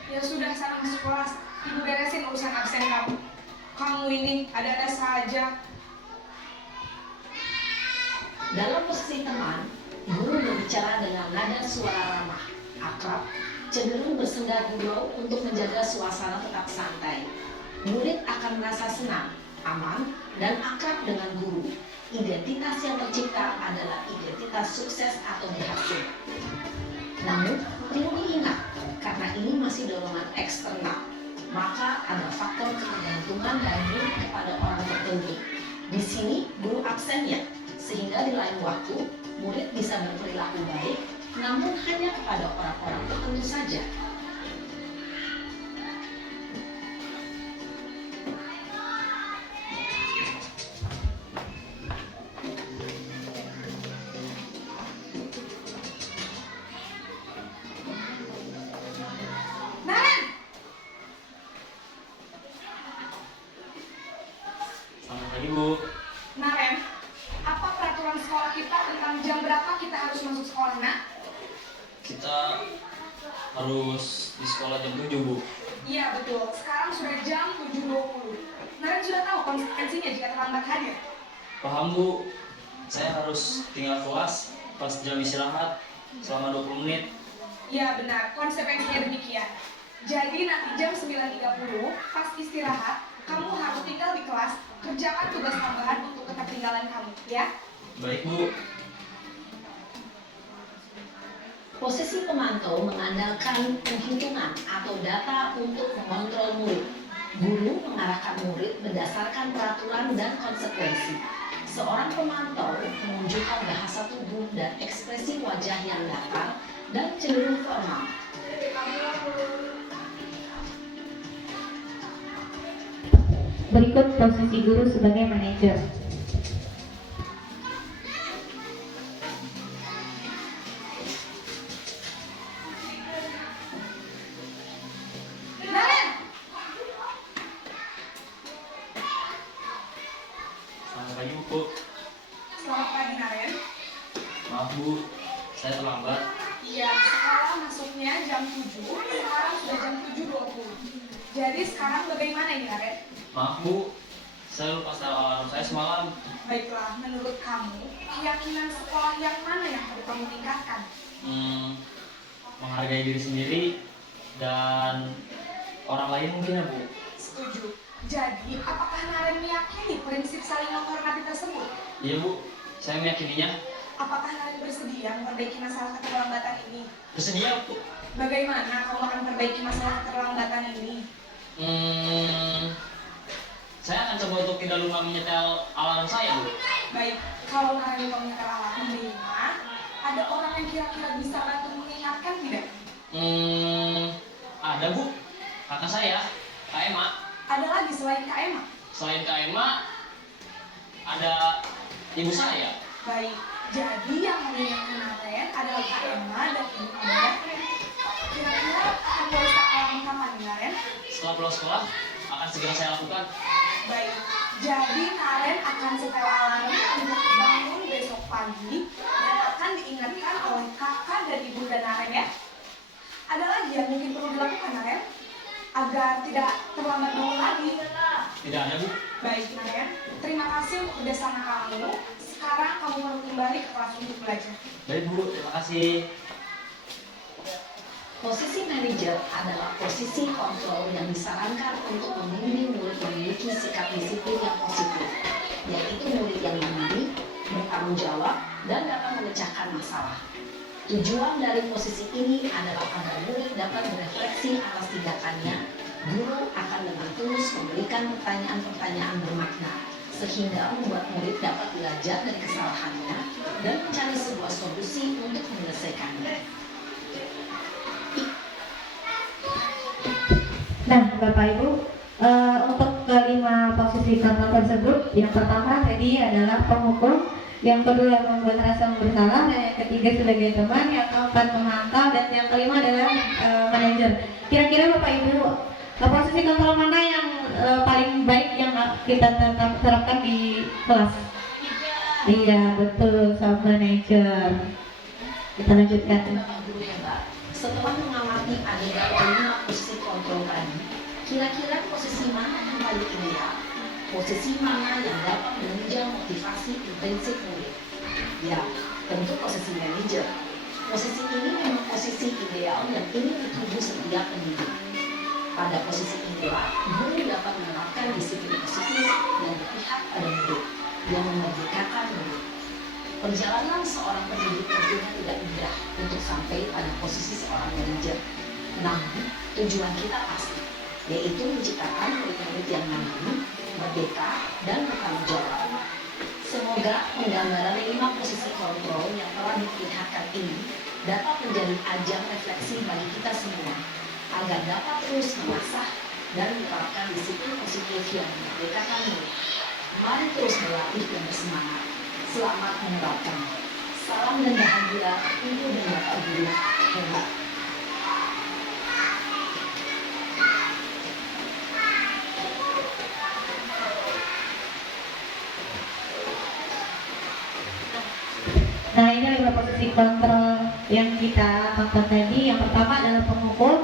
Ya sudah sana masuk kelas. Ibu beresin urusan absen kamu. Kamu ini ada-ada saja. Dalam posisi teman, guru berbicara dengan nada suara ramah, akrab, cenderung bersenda gurau untuk menjaga suasana tetap santai. Murid akan merasa senang, aman, dan akrab dengan guru. Identitas yang tercipta adalah identitas sukses atau berhasil. Namun, perlu diingat, karena ini masih dorongan eksternal, maka ada faktor ketergantungan dari guru kepada orang tertentu. Di sini, guru absennya, sehingga di lain waktu, murid bisa berperilaku baik, namun hanya kepada orang-orang tertentu saja. Naren! Selamat pagi Bu. Naren, apa peraturan sekolah kita tentang jam berapa kita harus masuk sekolah, nak? Kita harus di sekolah jam 7 Bu. Iya betul, sekarang sudah jam 7.20. Naren sudah tahu konsekuensinya jika terlambat hadir. Paham Bu, saya harus tinggal kelas pas jam istirahat selama 20 menit. Iya benar, konsekuensinya demikian. Jadi nanti jam 9.30 pas istirahat, kamu harus tinggal di kelas, kerjakan tugas tambahan untuk ketertinggalan kamu, ya? Baik Bu. Posisi pemantau mengandalkan penghitungan atau data untuk mengontrol murid. Guru mengarahkan murid berdasarkan peraturan dan konsekuensi. Seorang pemantau menunjukkan bahasa tubuh dan ekspresi wajah yang datar dan cenderung formal. Berikut posisi guru sebagai manajer. Naren! Selamat pagi Bu. Selamat pagi Naren. Maaf Bu, saya terlambat. Iya, sekolah masuknya jam 7, sekarang sudah jam 7.20. Jadi sekarang bagaimana ini Naren? Maaf Bu, saya lupa setel alarm saya semalam. Baiklah, menurut kamu, keyakinan sekolah yang mana yang perlu kamu tingkatkan? Menghargai diri sendiri dan orang lain mungkin ya Bu. Setuju. Jadi, apakah Naren meyakini prinsip saling menghormati tersebut? Iya Bu, saya meyakininya. Apakah Naren bersedia memperbaiki masalah keterlambatan ini? Bersedia Bu. Bagaimana kamu akan memperbaiki masalah keterlambatan ini? Saya akan coba untuk tidak lupa menyetel alarm saya Bu. Baik, kalau Naren lupa menyetel alarm di rumah, ada orang yang kira-kira bisa bantu mengingatkan tidak? Ada Bu, kakak saya, Kak Emma. Ada lagi selain Kak Emma? Selain Kak Emma, ada ibu saya. Baik, jadi yang mengingatkan Naren adalah Kak Emma dan Ibu Naren. Kira-kira akan mulai sekolah kapan nih Naren? Setelah pulang sekolah, akan segera saya lakukan. Baik, jadi Naren akan setel alarm untuk bangun besok pagi dan akan diingatkan oleh kakak dan ibu dan Naren ya. Ada lagi yang mungkin perlu dilakukan Naren? Agar tidak terlambat bangun lagi. Tidak ada Bu. Baik Naren, terima kasih untuk kerjasama kamu. Sekarang kamu perlu kembali ke kelas untuk belajar. Baik Bu, terima kasih. Posisi manajer adalah posisi kontrol yang disarankan untuk membimbing murid memiliki sikap disiplin yang positif, yaitu murid yang mandiri, bertanggung jawab, dan dapat memecahkan masalah. Tujuan dari posisi ini adalah agar murid dapat berefleksi atas tindakannya. Guru akan dengan tulus memberikan pertanyaan-pertanyaan bermakna, sehingga membuat murid dapat belajar dari kesalahannya dan mencari sebuah solusi untuk menyelesaikannya. Nah, Bapak Ibu, untuk kelima posisi kontrol tersebut, yang pertama tadi adalah penghukum, yang kedua membuat rasa bersalah, dan yang ketiga sebagai teman, yang keempat memantau, dan yang kelima adalah manajer. Kira-kira Bapak Ibu, posisi kontrol mana yang paling baik yang kita terapkan di kelas? Iya, betul, soal manajer. Kita lanjutkan. Bapak Guru hebat, setelah mengamati ada 5 posisi kontrol tadi, kira-kira posisi mana yang paling ideal? Posisi mana yang dapat menunjang motivasi intensif murid? Ya, tentu posisi manajer. Posisi ini memang posisi ideal yang ingin dituju setiap pendidik. Pada posisi inilah, guru dapat menerapkan disiplin positif yang berpihak pada murid, yang memerdekakan murid. Perjalanan seorang pendidik tentunya tidak mudah untuk sampai pada posisi seorang manajer. Namun, tujuan kita pasti, yaitu menciptakan murid-murid yang mandiri, merdeka, dan bertanggung jawab. Semoga penggambaran 5 posisi kontrol yang telah diperlihatkan ini dapat menjadi ajang refleksi bagi kita semua, agar dapat terus mengasah dan menerapkan disiplin positif yang memerdekakan murid. Mari terus berlatih dan bersemangat. Selamat menerapkan. Salam dan bahagia, Ibu dan Bapak Guru hebat. Nah, ini 5 posisi kontrol yang kita tonton tadi. Yang pertama adalah penghukum,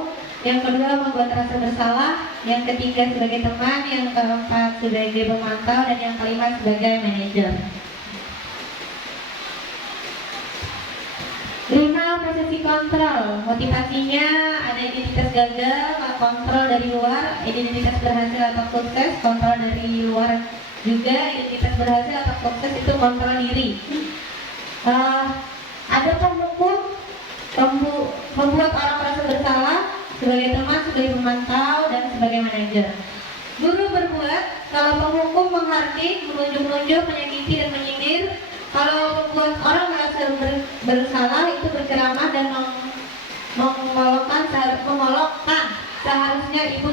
yang kedua membuat rasa bersalah, yang ketiga sebagai teman, yang keempat sebagai pemantau, dan yang kelima sebagai manajer. 5 posisi kontrol, motivasinya ada identitas gagal, kontrol dari luar, identitas berhasil atau sukses, kontrol dari luar juga, identitas berhasil atau sukses itu kontrol diri. Ada penghukum, membuat orang merasa bersalah, sebagai teman, sebagai pemantau, dan sebagai manajer. Guru berbuat, kalau penghukum menghardik, menunjuk-nunjuk, menyakiti, dan menyindir. Kalau membuat orang merasa bersalah itu berceramah dan mengolokkan seharusnya ibu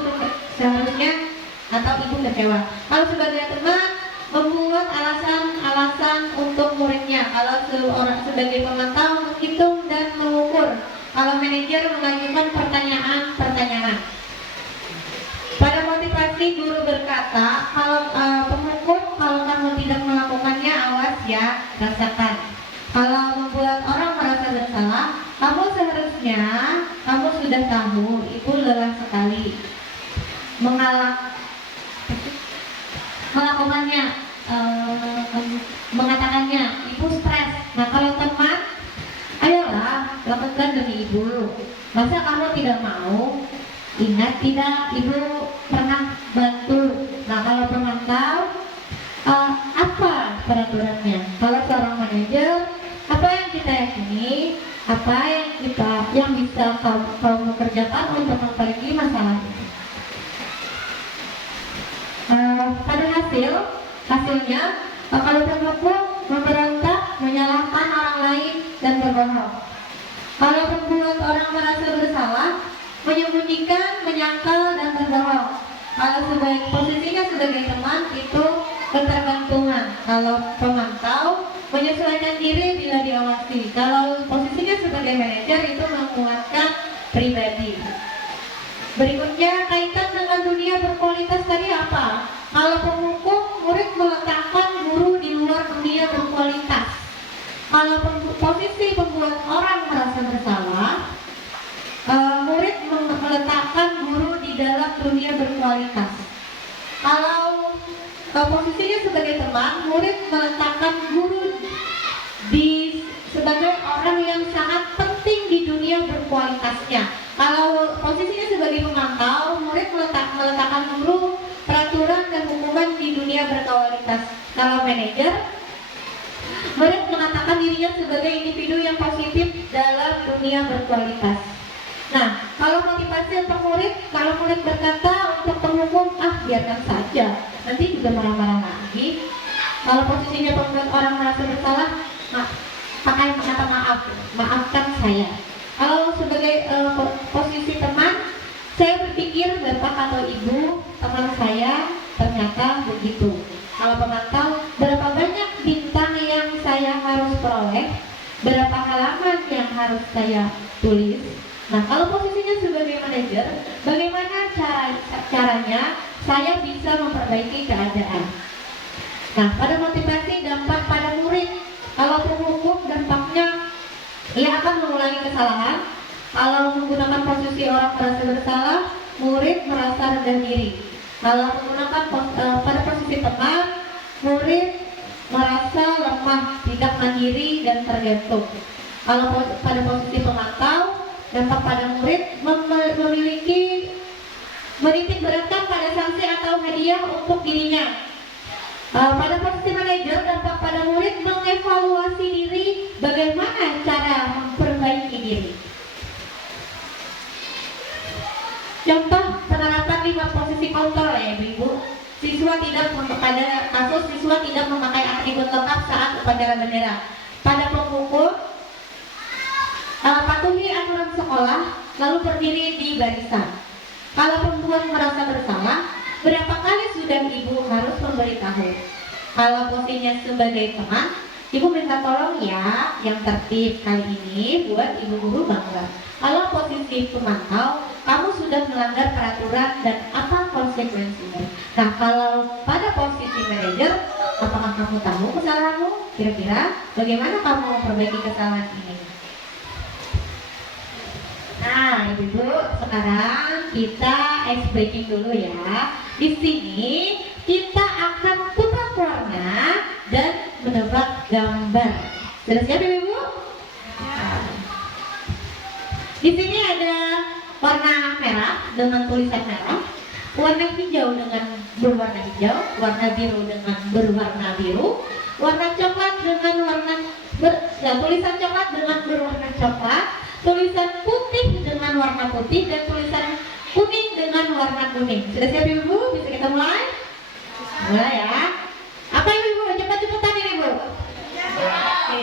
kecewa. Kalau sebagai teman membuat alasan-alasan untuk muridnya. Kalau sebagai pemantau menghitung dan mengukur. Kalau manajer mengajukan pertanyaan-pertanyaan. Pada motivasi guru berkata, kalau penghukum, kalau kamu tidak melakukannya, awas ya, rasakan. Kalau membuat orang merasa bersalah, kamu seharusnya, kamu sudah tahu, ibu lelah sekali melakukannya, mengatakannya, ibu stres. Nah kalau teman, ayolah lakukan demi ibu. Masa kamu tidak mau? Ingat tidak, ibu pernah bantu. Nah kalau pemantau, apa peraturannya? Kalau seorang manajer, apa yang kita yakini, apa yang bisa kamu kerjakan untuk memperbaiki masalah itu. Pada hasilnya, kalau penghukum memberontak, menyalahkan orang lain dan berbohong. Kalau membuat orang merasa bersalah, menyembunyikan, menyangkal, dan berbohong. Kalau posisinya sebagai teman itu ketergantungan. Kalau pemantau menyesuaikan diri bila diawasi. Kalau posisinya sebagai manajer itu menguatkan pribadi. Berikutnya kaitan dengan dunia berkualitas tadi apa? Kalau penghukum, murid meletakkan guru di luar dunia berkualitas. Kalau posisi membuat orang merasa bersalah, murid meletakkan guru di dalam dunia berkualitas. Kalau posisinya sebagai teman, murid meletakkan guru sebagai orang yang sangat penting di dunia berkualitasnya. Kalau posisinya sebagai pemantau, murid meletakkan guru, peraturan dan hukuman di dunia berkualitas. Kalau manajer, murid mengatakan dirinya sebagai individu yang positif dalam dunia berkualitas. Nah, kalau motivasi untuk murid, kalau murid berkata untuk penghukum, biarkan saja, nanti juga marah-marah lagi. Kalau posisinya membuat orang merasa bersalah, pakai kata maaf, maafkan saya. Kalau sebagai posisi teman, saya berpikir bapak atau ibu teman saya ternyata begitu. Kalau pemantau, berapa banyak bintang yang saya harus peroleh, berapa halaman yang harus saya tulis. Nah, kalau posisinya sebagai manajer, bagaimana caranya saya bisa memperbaiki keadaan? Nah, pada motivasi dampak pada murid. Kalau penghukum dampaknya ia akan mengulangi kesalahan. Kalau menggunakan posisi orang merasa bersalah, murid merasa rendah diri. Kalau menggunakan pada posisi teman, murid merasa lemah, tidak mandiri dan tergantung. Kalau pada posisi pemantau, dampak pada murid menitik beratkan pada sanksi atau hadiah untuk dirinya. Pada posisi manajer, dampak pada murid mengevaluasi diri, bagaimana cara memperbaiki diri. Contoh penerapan 5 posisi kontrol ya Ibu. Siswa tidak pada kasus siswa tidak memakai atribut lengkap saat upacara bendera. Pada penghukum, patuhi aturan sekolah, lalu berdiri di barisan. Kalau perempuan merasa bersalah, berapa kali sudah ibu harus memberitahu? Kalau posisinya sebagai teman, ibu minta tolong ya, yang tertib kali ini buat ibu guru bangga. Kalau posisi pemantau, kamu sudah melanggar peraturan dan apa konsekuensinya? Nah, kalau pada posisi manajer, apakah kamu tahu kesalahanmu? Kira-kira bagaimana kamu memperbaiki kesalahan ini? Nah, ibu, sekarang kita ice breaking dulu ya. Di sini kita akan tebak warna dan menebak gambar. Sudah siap ibu? Di sini ada warna merah dengan tulisan merah, warna hijau dengan berwarna hijau, warna biru dengan berwarna biru, warna coklat dengan tulisan coklat dengan berwarna coklat, tulisan putih dengan warna putih, dan tulisan kuning dengan warna kuning. Sudah siap ibu? Bisa kita mulai? Mulai ya. Apa ibu? Cepat-cepatan ini ibu. Oke.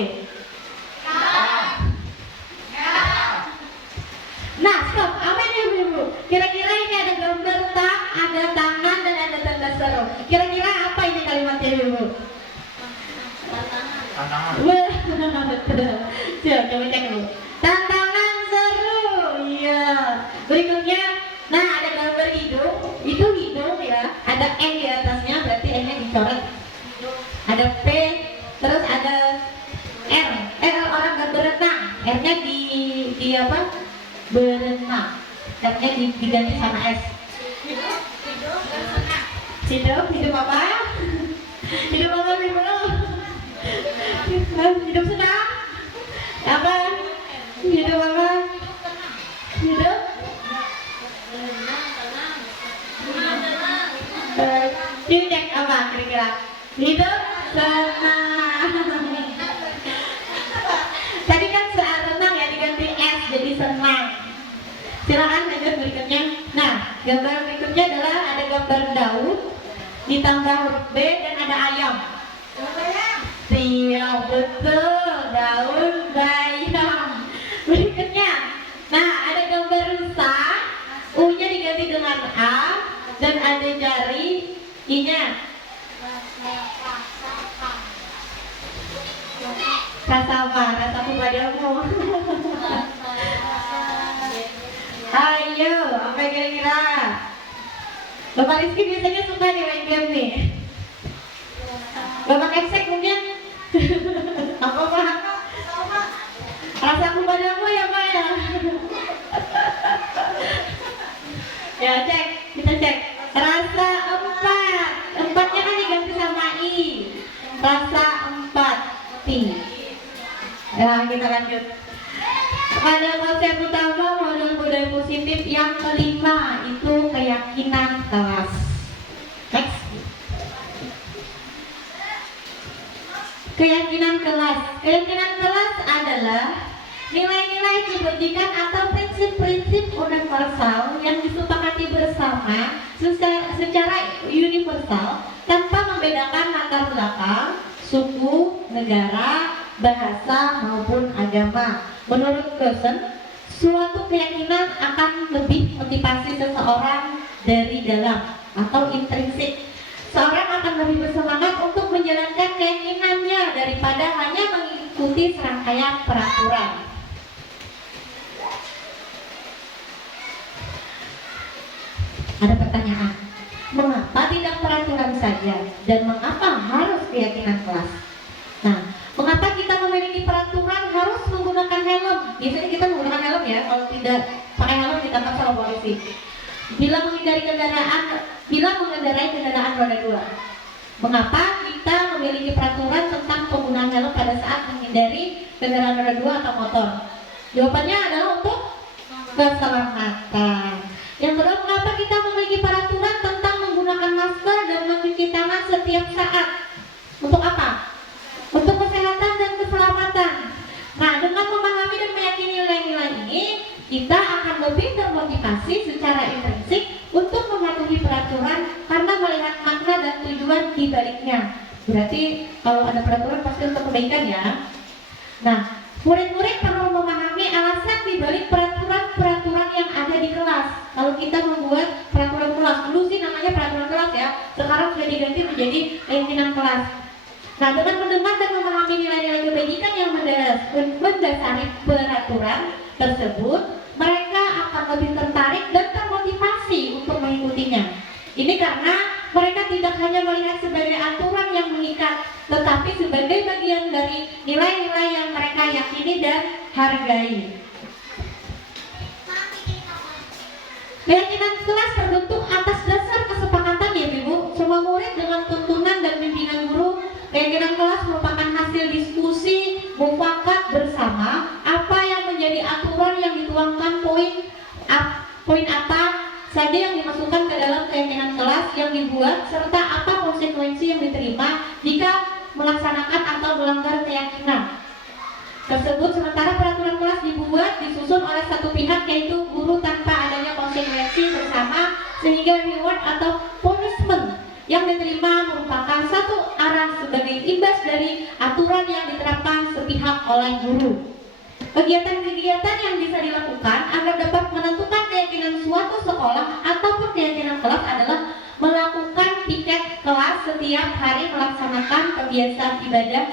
Nah, stop. Apa ini ibu? Kira-kira ini ada gambar tak, ada tangan, dan ada tanda seru. Kira-kira apa ini kalimatnya ibu? Tantangan. Betul. Coba cek dulu. Tantangan seru. Iya. Berikutnya, nah ada gambar hidung. Itu hidung ya. Ada N di atasnya, berarti N-nya dicoret. Ada P, terus ada R. Orang nggak berenang. R-nya di apa? Berenang. R-nya diganti sama S. Hidup apa? Hidup apa ibu? Hidup senang? Apa? Hidup apa? Hidup? Ini cek apa kira-kira? Hidup senang. Tadi kan renang ya, diganti S jadi senang. Silakan lanjut berikutnya. Nah, gambar berikutnya adalah ada gambar daun ditambah huruf B dan ada ayam. Iya betul, daun bayam. Berikutnya, nah ada gambar rusa diganti dengan A dan ada jari I-nya. Rasa apa? Rasa padamu. Ayo, apa kira-kira? Bapak Rizky biasanya suka nih main game nih. Bapak Eksek mungkin? Apa Pak? Rasa padamu ya Pak ya? Ya cek, kita cek. Rasa 4. 4-nya kan diganti sama I. Rasa 4 T. Ya kita lanjut. Pada konsep utama model budaya positif yang kelima itu keyakinan kelas. Next. Keyakinan kelas. Keyakinan kelas adalah nilai-nilai kebajikan atau prinsip-prinsip universal yang disepakati bersama secara universal tanpa membedakan latar belakang, suku, negara, bahasa maupun agama. Menurut Cousin, suatu keyakinan akan lebih motivasi seseorang dari dalam atau intrinsik. Seorang akan lebih bersemangat untuk menjalankan keyakinannya daripada hanya mengikuti serangkaian peraturan. Ada pertanyaan, mengapa tidak peraturan saja dan mengapa harus keyakinan kelas? Nah, mengapa kita memiliki peraturan harus menggunakan helm? Biasanya kita menggunakan helm ya, kalau tidak pakai helm ditangkap sama polisi. Bila mengendarai kendaraan roda 2. Mengapa kita memiliki peraturan tentang penggunaan helm pada saat menghindari kendaraan roda 2 atau motor? Jawabannya adalah untuk keselamatan. Yang kedua, mengapa kita memiliki peraturan tentang menggunakan masker dan mencuci tangan setiap saat? Untuk apa? Untuk kesehatan dan keselamatan. Nah, dengan memahami dan meyakini nilai-nilai ini, kita akan lebih termotivasi secara intrinsik untuk mematuhi peraturan karena melihat makna dan tujuan di baliknya. Berarti kalau ada peraturan pasti untuk kebaikan ya. Nah, murid-murid perlu memahami alasan di balik peraturan-peraturan yang ada di kelas. Kalau kita membuat peraturan kelas, dulu sih namanya peraturan kelas ya, sekarang sudah diganti menjadi keyakinan kelas. Nah, dengan mendengar dan memahami nilai-nilai kebajikan yang mendasari peraturan tersebut, mereka akan lebih tertarik dan termotivasi untuk mengikutinya. Ini karena mereka tidak hanya melihat sebagai aturan yang mengikat, tetapi sebagai bagian dari nilai-nilai yang mereka yakini dan hargai. Keyakinan kelas terbentuk atas dasar kesepakatan ya Ibu. Semua murid dengan tuntunan dan bimbingan guru. Keyakinan kelas merupakan hasil diskusi mufakat bersama apa yang menjadi aturan yang dituangkan poin apa saja yang dimasukkan ke dalam keyakinan kelas yang dibuat serta apa konsekuensi yang diterima jika melaksanakan atau melanggar keyakinan tersebut. Sementara peraturan kelas dibuat disusun oleh satu pihak yaitu guru tanpa adanya konsekuensi bersama, sehingga reward atau punishment yang diterima merupakan satu arah sebagai imbas dari aturan yang diterapkan sepihak oleh guru. Kegiatan-kegiatan yang bisa dilakukan agar dapat menentukan keyakinan suatu sekolah ataupun keyakinan kelas adalah melakukan piket kelas setiap hari, melaksanakan kebiasaan ibadah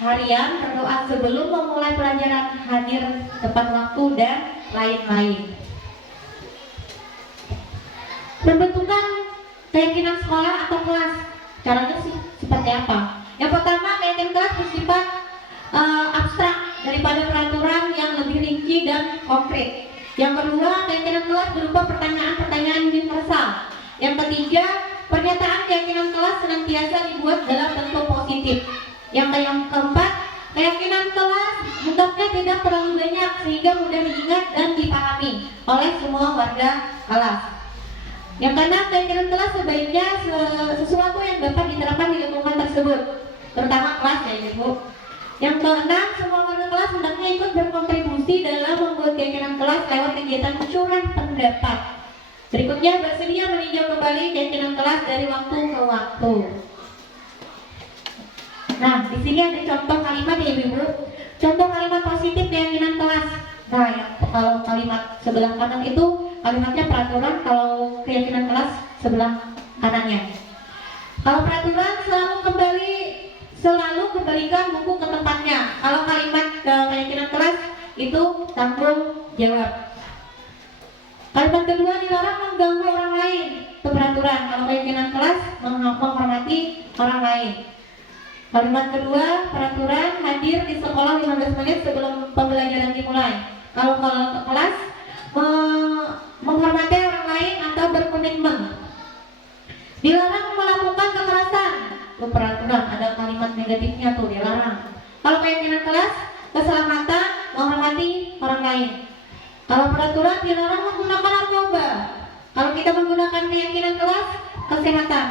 harian, berdoa sebelum memulai pelajaran, hadir tepat waktu, dan lain-lain. Pembentukan keyakinan sekolah atau kelas, caranya sih seperti apa? Yang pertama, keyakinan kelas bersifat abstrak daripada peraturan yang lebih rinci dan konkret. Yang kedua, keyakinan kelas berupa pertanyaan-pertanyaan universal. Yang ketiga, pernyataan keyakinan kelas senantiasa dibuat dalam bentuk positif. Yang keempat, keyakinan kelas bentuknya tidak terlalu banyak sehingga mudah diingat dan dipahami oleh semua warga kelas. Yang keenam, keyakinan kelas sebaiknya sesuatu yang dapat diterapkan di lingkungan tersebut, terutama kelas ya Ibu. Yang keenam, semua warga kelas hendaknya ikut berkontribusi dalam membuat keyakinan kelas lewat kegiatan curah pendapat. Berikutnya, bersedia meninjau kembali keyakinan kelas dari waktu ke waktu. Nah, di sini ada contoh kalimat ya Ibu. Contoh kalimat positif keyakinan kelas. Nah, kalau kalimat sebelah kanan itu kalimatnya peraturan, kalau keyakinan kelas sebelah kanannya. Kalau peraturan selalu kembalikan buku ke tempatnya. Kalau kalimat keyakinan kelas itu tanggung jawab. Kalimat kedua, dilarang mengganggu orang lain, itu peraturan. Kalau keyakinan kelas menghormati orang lain. Kalimat kedua, peraturan hadir di sekolah 15 menit sebelum pembelajaran dimulai. Kalau kelas menghormati orang lain atau berkomitmen. Dilarang melakukan kekerasan, itu peraturan, ada kalimat negatifnya tuh, dilarang. Kalau keyakinan kelas, keselamatan, menghormati orang lain. Kalau peraturan, dilarang menggunakan narkoba. Kalau kita menggunakan keyakinan kelas, kesehatan.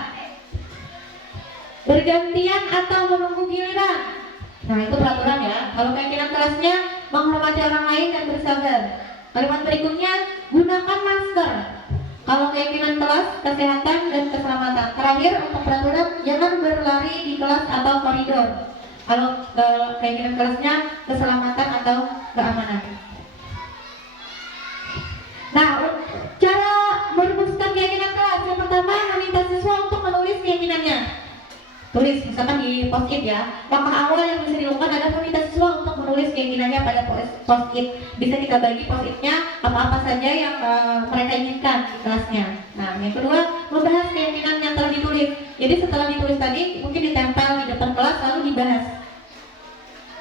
Bergantian atau menunggu giliran, nah itu peraturan ya. Kalau keyakinan kelasnya menghormati orang lain dan bersabar. Kalimat berikutnya, gunakan masker. Kalau keyakinan kelas, kesehatan dan keselamatan. Terakhir untuk peraturan, jangan berlari di kelas atau koridor. Kalau keyakinan kelasnya keselamatan atau keamanan. Nah, cara merumuskan keyakinan kelas, yang pertama meminta siswa untuk menulis keyakinannya. Tulis misalkan di post-it ya. Langkah awal yang bisa dilakukan adalah meminta siswa untuk menulis keinginannya pada post-it. Bisa kita bagi post-itnya apa-apa saja yang mereka inginkan di kelasnya. Nah, yang kedua, membahas keinginan yang telah ditulis. Jadi setelah ditulis tadi mungkin ditempel di depan kelas lalu dibahas.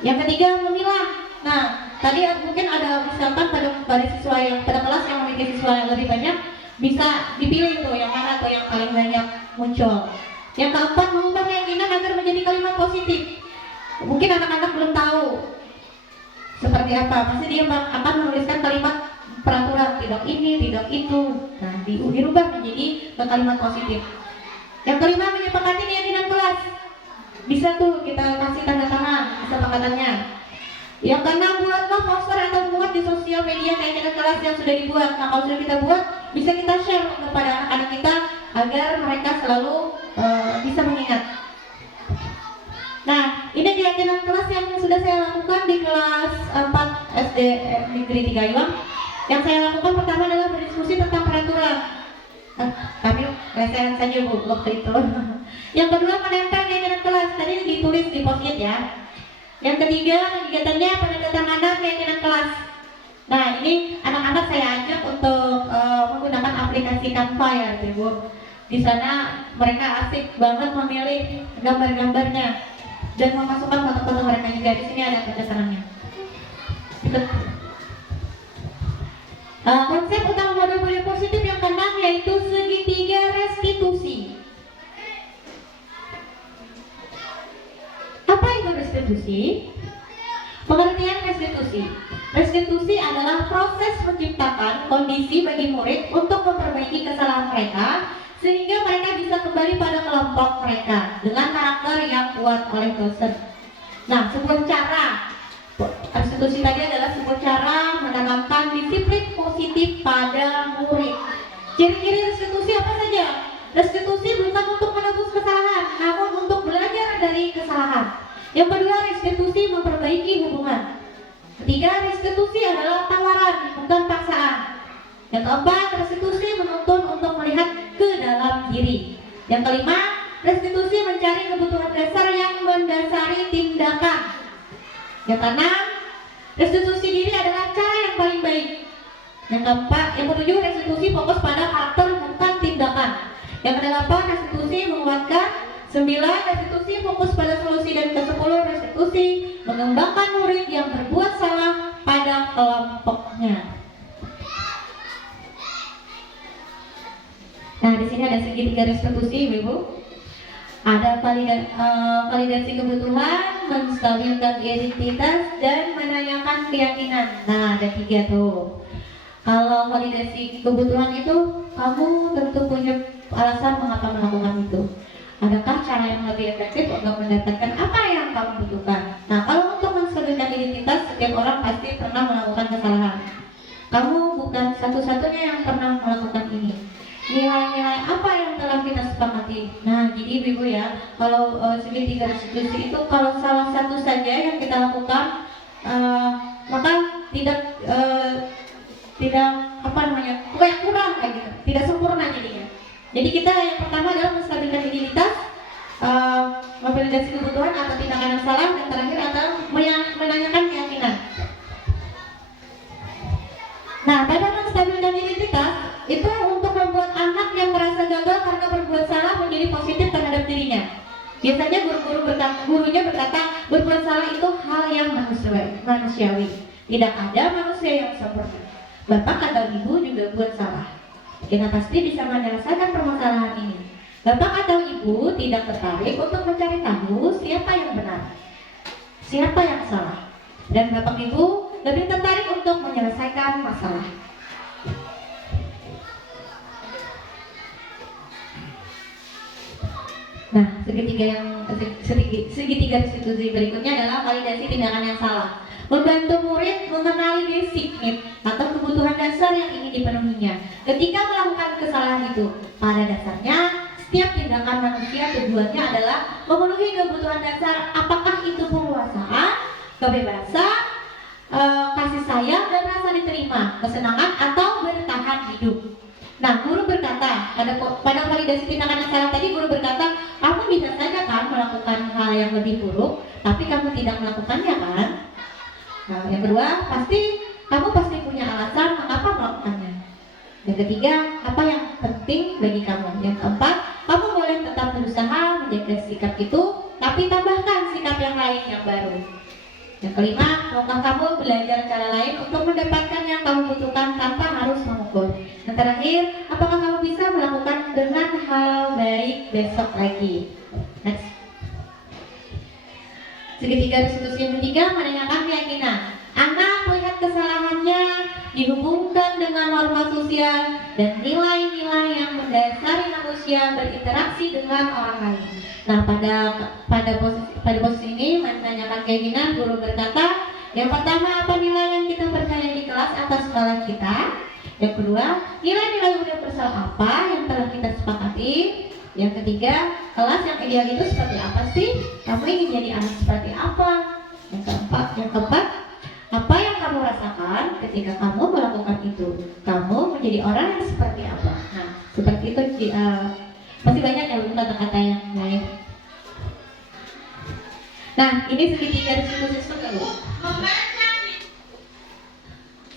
Yang ketiga, memilah. Nah, tadi mungkin ada misalkan pada siswa yang pada kelas yang memiliki siswa yang lebih banyak, bisa dipilih tuh yang mana tuh yang paling banyak muncul. Yang keempat, mengubah keyakinan agar menjadi kalimat positif. Mungkin anak-anak belum tahu seperti apa, pasti dia akan menuliskan kalimat peraturan, tidak ini, tidak itu. Nah, dirubah menjadi kalimat positif. Yang kelima, menyepakati keyakinan kelas. Bisa tuh kita kasih tanda tangan kesepakatannya. Yang keenam, buatlah poster atau muat di sosial media keyakinan kelas yang sudah dibuat. Nah, kalau sudah kita buat, bisa kita share kepada anak-anak kita agar mereka selalu bisa mengingat. Nah, ini keyakinan kelas yang sudah saya lakukan di kelas 4 SD Negeri 3 Iwang. Yang saya lakukan pertama adalah berdiskusi tentang peraturan. Kami lesehan saja Bu, waktu itu. Yang kedua, menempel keyakinan kelas. Tadi ditulis di post-it ya. Yang ketiga, kegiatannya penandatanganan keyakinan kelas. Nah, ini anak-anak saya ajak untuk menggunakan aplikasi Canva ya, Bu. Di sana mereka asik banget memilih gambar-gambarnya dan memasukkan foto-foto mereka juga. Di sini ada tanda tangannya. Konsep utama model budaya positif yang keenam yaitu segitiga restitusi. Apa itu restitusi? Pengertian restitusi. Restitusi adalah proses menciptakan kondisi bagi murid untuk memperbaiki kesalahan mereka sehingga mereka bisa kembali pada kelompok mereka dengan karakter yang kuat oleh dosen. Nah, sebuah cara restitusi tadi adalah sebuah cara menanamkan disiplin positif pada murid. Ciri-ciri restitusi apa saja? Restitusi bukan untuk menebus kesalahan, namun untuk belajar dari kesalahan. Yang kedua, restitusi memperbaiki hubungan. Ketiga, restitusi adalah tawaran, bukan paksaan. Yang keempat, restitusi menuntun untuk melihat ke dalam diri. Yang kelima, restitusi mencari kebutuhan dasar yang mendasari tindakan. Yang keenam, restitusi diri adalah cara yang paling baik. Yang ketujuh, restitusi fokus pada karakter bukan tindakan. Yang kedelapan, restitusi menguatkan. 9, restitusi fokus pada solusi. Dan ke-10, restitusi mengembangkan murid yang berbuat salah pada kelompoknya. Nah, di sini ada segitiga restitusi, Ibu. Ada validasi kebutuhan, menstabilkan identitas, dan menanyakan keyakinan. Nah, ada 3 tuh. Kalau validasi kebutuhan itu, kamu tentu punya alasan mengapa melakukan itu. Adakah cara yang lebih efektif untuk mendapatkan apa yang kamu butuhkan? Nah, kalau untuk menstabilkan identitas, setiap orang pasti pernah melakukan kesalahan. Kamu bukan satu-satunya yang pernah melakukan ini. Nilai-nilai apa yang telah kita sepakati? Nah, jadi Ibu ya, kalau segitiga restitusi itu kalau salah satu saja yang kita lakukan, maka tidak kayak kurang kayak gitu, tidak sempurna jadinya. Jadi kita yang pertama adalah menstabilkan identitas, memvalidasi kebutuhan atau tindakan yang salah, dan terakhir adalah menanyakan keyakinan. Nah, pada menstabilkan identitas itu untuk membuat anak yang merasa gagal karena berbuat salah menjadi positif terhadap dirinya. Biasanya gurunya berkata berbuat salah itu hal yang manusiawi. Tidak ada manusia yang sempurna. Bapak atau ibu juga buat salah. Kita pasti bisa menyelesaikan permasalahan ini. Bapak atau ibu tidak tertarik untuk mencari tahu siapa yang benar, siapa yang salah. Dan bapak ibu lebih tertarik untuk menyelesaikan masalah. Nah, segitiga restitusi berikutnya adalah validasi tindakan yang salah. Membantu murid mengenali basic need atau kebutuhan dasar yang ingin dipenuhinya. Ketika melakukan kesalahan itu, pada dasarnya setiap tindakan manusia tujuannya adalah memenuhi kebutuhan dasar, apakah itu penguasaan, kebebasan, kasih sayang dan rasa diterima, kesenangan atau bertahan hidup. Nah, guru berkata pada validasi tindakan yang salah tadi, guru berkata kamu bisa saja kan melakukan hal yang lebih buruk, tapi kamu tidak melakukannya kan? Nah, yang kedua, kamu pasti punya alasan mengapa melakukannya. Yang ketiga, apa yang penting bagi kamu. Yang keempat, kamu boleh tetap berusaha menjaga sikap itu, tapi tambahkan sikap yang lain yang baru. Yang kelima, maukah kamu belajar cara lain untuk mendapatkan yang kamu butuhkan tanpa harus memukul. Yang terakhir, apakah kamu bisa melakukan dengan hal baik besok lagi. Next. Segitiga restitusi yang ketiga, menanyakan keyakinan. Anak melihat kesalahannya dihubungkan dengan norma sosial dan nilai-nilai yang mendasari manusia berinteraksi dengan orang lain. Nah, pada posisi ini menanyakan keyakinan, guru berkata, yang pertama, apa nilai yang kita percaya di kelas atas skala kita? Yang kedua, nilai-nilai universal apa yang telah kita sepakati? Yang ketiga, kelas yang ideal itu seperti apa sih? Kamu ingin jadi anak seperti apa? Yang keempat, apa yang kamu rasakan ketika kamu melakukan itu? Kamu menjadi orang yang seperti apa? Nah, seperti itu. Masih banyak ya kata-kata yang lain. Nah, ini segitiga restitusi kedua.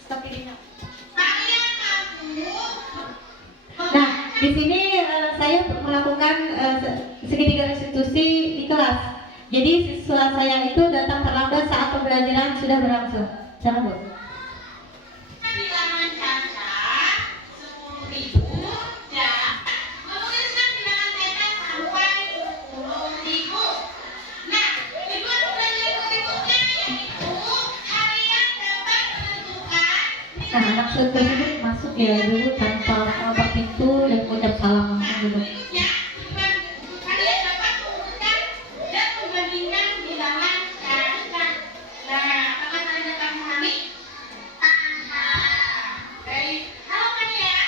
Stop ini. Nah, di sini saya melakukan segitiga restitusi di kelas. Jadi siswa saya itu datang terlambat saat pembelajaran sudah berlangsung. Silakan, Bu. Bilangan cacat 10.000 dan menuliskan bilangan tetes sampai 10.000. Nah, tujuan pembelajaran berikutnya yaitu kalian dapat menentukan. Nah, anak tersebut masuk ya dulu tanpa apa pintu dan ucap salam dulu. Kalian dapat menentukan dan membandingkan bilangan cacat. Nah, apakah kalian dapat memahami? Baik, halo kan ya?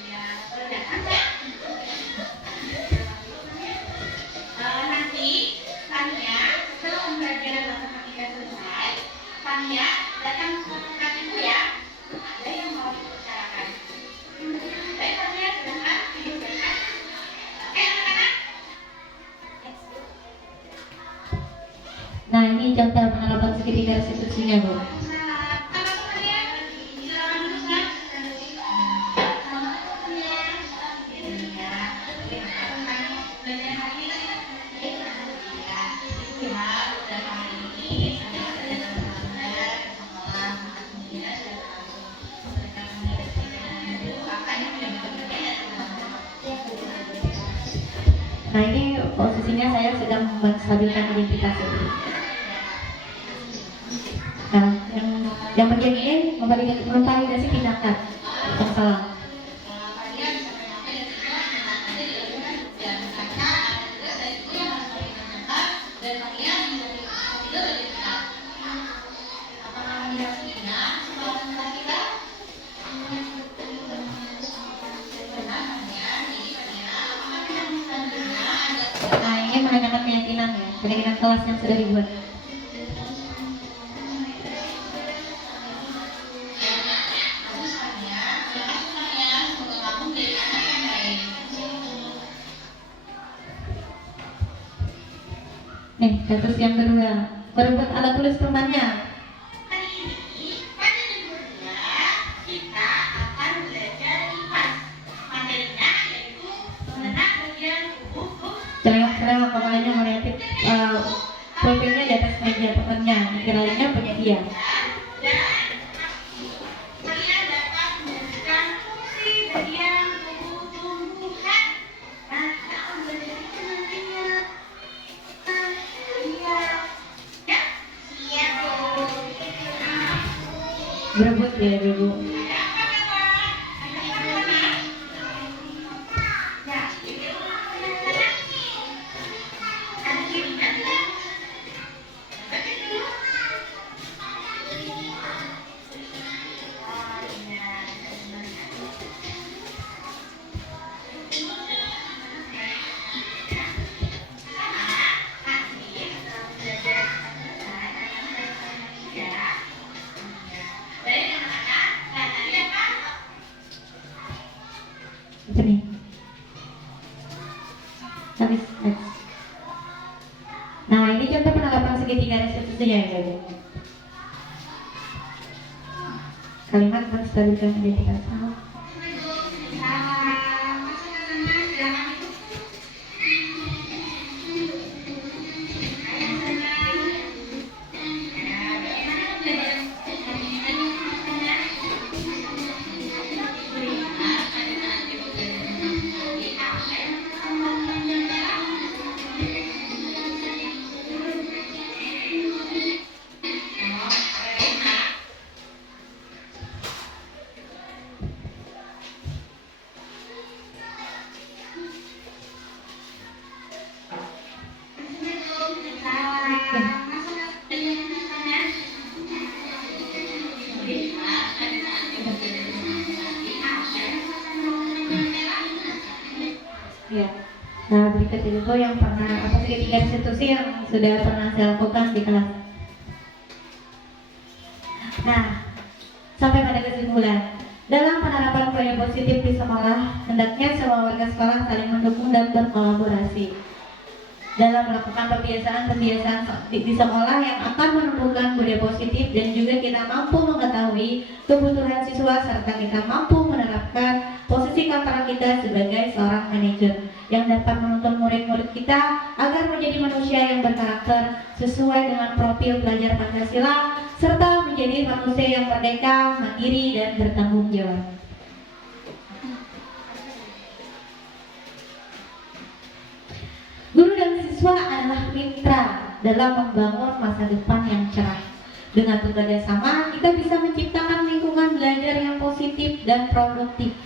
Iya, sudah ada. Nanti Tania setelah pembelajaran matematika selesai, Tania datang ke tempat itu ya. Ada yang mau dibicarakan. Baik, Tania silakan duduk. Oke, anak-anak. Nah, ini contoh penerapan segitiga restitusinya, Bu. Nah, ini posisinya saya sedang menstabilkan identitas ini. Nah, yang bagian ini memvalidasi tindakan yang salah. Nah, ini menanyakan keyakinan ya, keyakinan kelas yang sudah dibuat. Kasus yang kedua, merebut alat tulis temannya. Hari ini, pada jam 2, kita akan belajar IPAS. Materinya yaitu mengenal bagian tubuh. Selewat kepalanya ngeliatin profilnya di atas meja temannya, kiranya punya dia. Dan kalian dapat menyebutkan fungsi bagian tubuh tumbuhan. Nah, kita akan belajar itu nantinya. Iya. Ya, siap Bu. Berebut ya dulu. Ada apa kawan? Ada apa? Ya, ada kiriman nggak? Baca dulu. Apa nih? Habis. Nah, ini contoh penerapan segitiga restitusinya ya guys. Kalimat menstabilkan identitas. Ya. Nah, berikut itu yang pernah segitiga institusi yang sudah pernah saya lakukan di kelas. Nah, sampai pada kesimpulan, dalam penerapan budaya positif di sekolah, hendaknya semua warga sekolah saling mendukung dan berkolaborasi dalam melakukan pembiasaan di sekolah yang akan menumbuhkan budaya positif, dan juga kita mampu mengetahui kebutuhan siswa serta kita mampu menerapkan posisi kepala kita sebagai seorang manajer yang dapat menuntun murid-murid kita agar menjadi manusia yang berkarakter sesuai dengan profil pelajar Pancasila serta menjadi manusia yang merdeka, mandiri, dan bertanggung jawab. Guru dan siswa adalah mitra dalam membangun masa depan yang cerah. Dengan bekerja sama, kita bisa menciptakan lingkungan belajar yang positif dan produktif.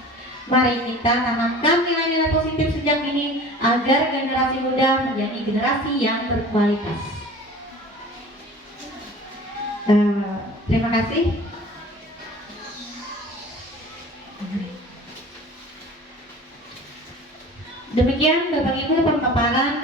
Mari kita tanamkan nilai-nilai positif sejak ini agar generasi muda menjadi generasi yang berkualitas. Terima kasih. Demikian Bapak Ibu pemaparan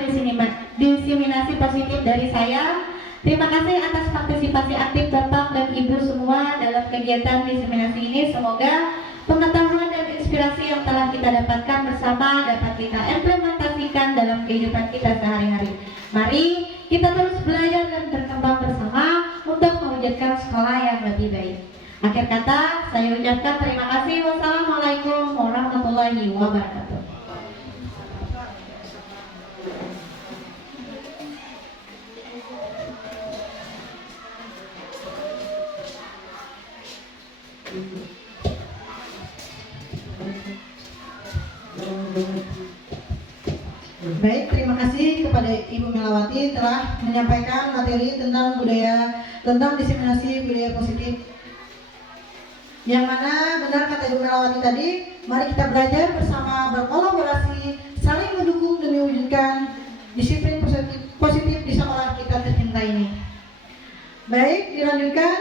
diseminasi positif dari saya. Terima kasih atas partisipasi aktif Bapak dan Ibu semua dalam kegiatan diseminasi ini. Semoga pengetahuan dan inspirasi yang telah kita dapatkan bersama dapat kita implementasikan dalam kehidupan kita sehari-hari. Mari kita terus belajar dan berkembang bersama untuk mewujudkan sekolah yang lebih baik. Akhir kata, saya ucapkan terima kasih. Wassalamualaikum warahmatullahi wabarakatuh. Baik, terima kasih kepada Ibu Melawati telah menyampaikan materi tentang diseminasi budaya positif. Yang mana benar kata Ibu Melawati tadi, mari kita belajar bersama, berkolaborasi, saling mendukung demi mewujudkan disiplin positif di sekolah kita tercinta ini. Baik, dilanjutkan.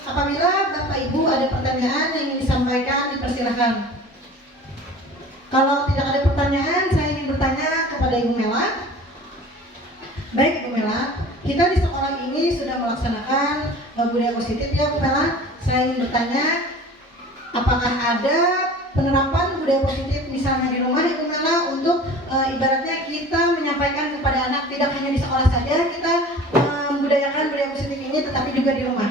Apabila Bapak Ibu ada pertanyaan yang ingin disampaikan, dipersilahkan. Kalau tidak ada pertanyaan, saya ingin bertanya kepada Ibu Mela. Baik, Ibu Mela, kita di sekolah ini sudah melaksanakan budaya positif ya, Bu Mela. Saya ingin bertanya, apakah ada penerapan budaya positif misalnya di rumah Ibu Mela untuk ibaratnya kita menyampaikan kepada anak tidak hanya di sekolah saja kita membudayakan budaya positif ini tetapi juga di rumah.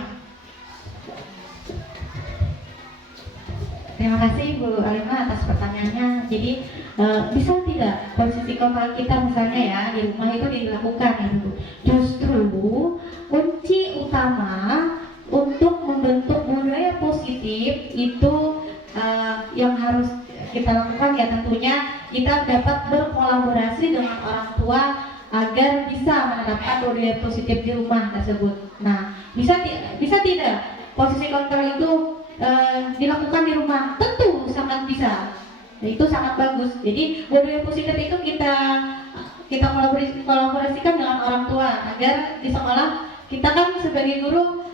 Terima kasih Bu Alima atas pertanyaannya. Jadi bisa tidak posisi kontrol kita misalnya ya di rumah itu dilakukan ya Bu. Justru kunci utama untuk membentuk budaya positif itu yang harus kita lakukan ya tentunya kita dapat berkolaborasi dengan orang tua agar bisa menerapkan budaya positif di rumah tersebut. Nah, bisa tidak posisi kontrol itu dilakukan di rumah? Tentu sangat bisa. Nah, itu sangat bagus. Jadi budaya positif itu kita kolaborasikan dengan orang tua agar di sekolah kita kan sebagai guru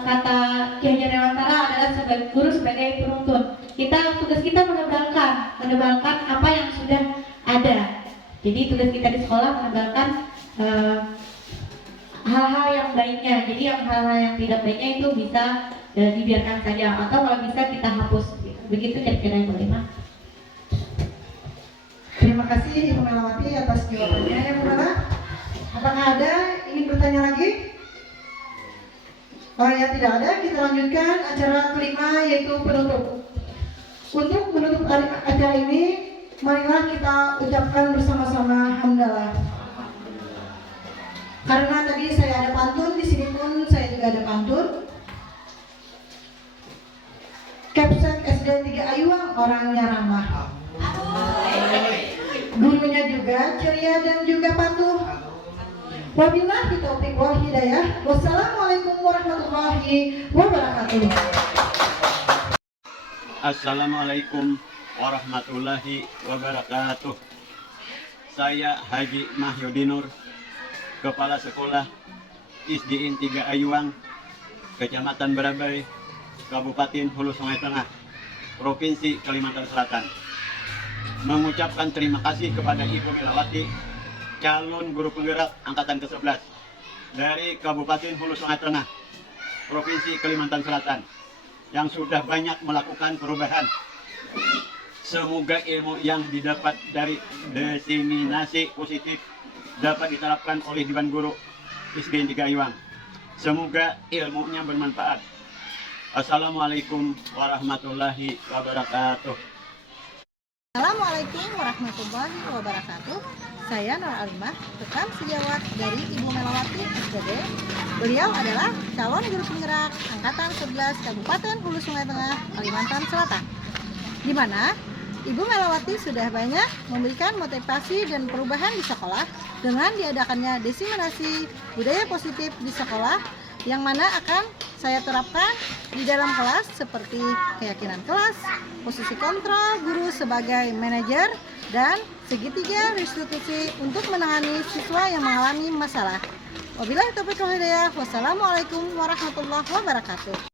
kata Ki Hajar Dewantara adalah sebagai guru sebagai penuntun. Tugas kita menebalkan apa yang sudah ada. Jadi tugas kita di sekolah menebalkan hal-hal yang baiknya. Jadi hal-hal yang tidak baiknya itu bisa dibiarkan saja atau kalau bisa kita hapus. Begitu kira-kira Ibu Lima. Terima kasih Ibu Melawati atas jawabannya ya Bu Mela. Apakah ada ingin bertanya lagi? Oh ya, tidak ada, kita lanjutkan acara kelima yaitu penutup. Untuk menutup acara ini, marilah kita ucapkan bersama-sama hamdalah. Karena tadi saya ada pantun, di sini pun saya juga ada pantun. Kapsek SD 3 Ayuang orangnya ramah. Gurunya juga ceria dan juga patuh. Wabillahi taufiq wal hidayah. Wassalamualaikum warahmatullahi wabarakatuh. Assalamualaikum warahmatullahi wabarakatuh. Saya Haji Mahyudinur, Kepala Sekolah ISDN 3 Ayuang, Kecamatan Barabai, Kabupaten Hulu Sungai Tengah, Provinsi Kalimantan Selatan. Mengucapkan terima kasih kepada Ibu Melawati, calon guru penggerak angkatan ke-11 dari Kabupaten Hulu Sungai Tengah, Provinsi Kalimantan Selatan, yang sudah banyak melakukan perubahan. Semoga ilmu yang didapat dari diseminasi positif dapat diterapkan oleh Dewan Guru ISDN 3 Ayuang. Semoga ilmunya bermanfaat. Assalamualaikum warahmatullahi wabarakatuh. Assalamualaikum warahmatullahi wabarakatuh. Saya Nur Alimah, rekan sejawat dari Ibu Melawati SPD. Beliau adalah calon guru penggerak angkatan 11 Kabupaten Hulu Sungai Tengah, Kalimantan Selatan. Di mana Ibu Melawati sudah banyak memberikan motivasi dan perubahan di sekolah dengan diadakannya diseminasi budaya positif di sekolah yang mana akan saya terapkan di dalam kelas seperti keyakinan kelas, posisi kontrol guru sebagai manajer, dan segitiga restitusi untuk menangani siswa yang mengalami masalah. Wabillahi taufiq wal hidayah. Wassalamualaikum warahmatullahi wabarakatuh.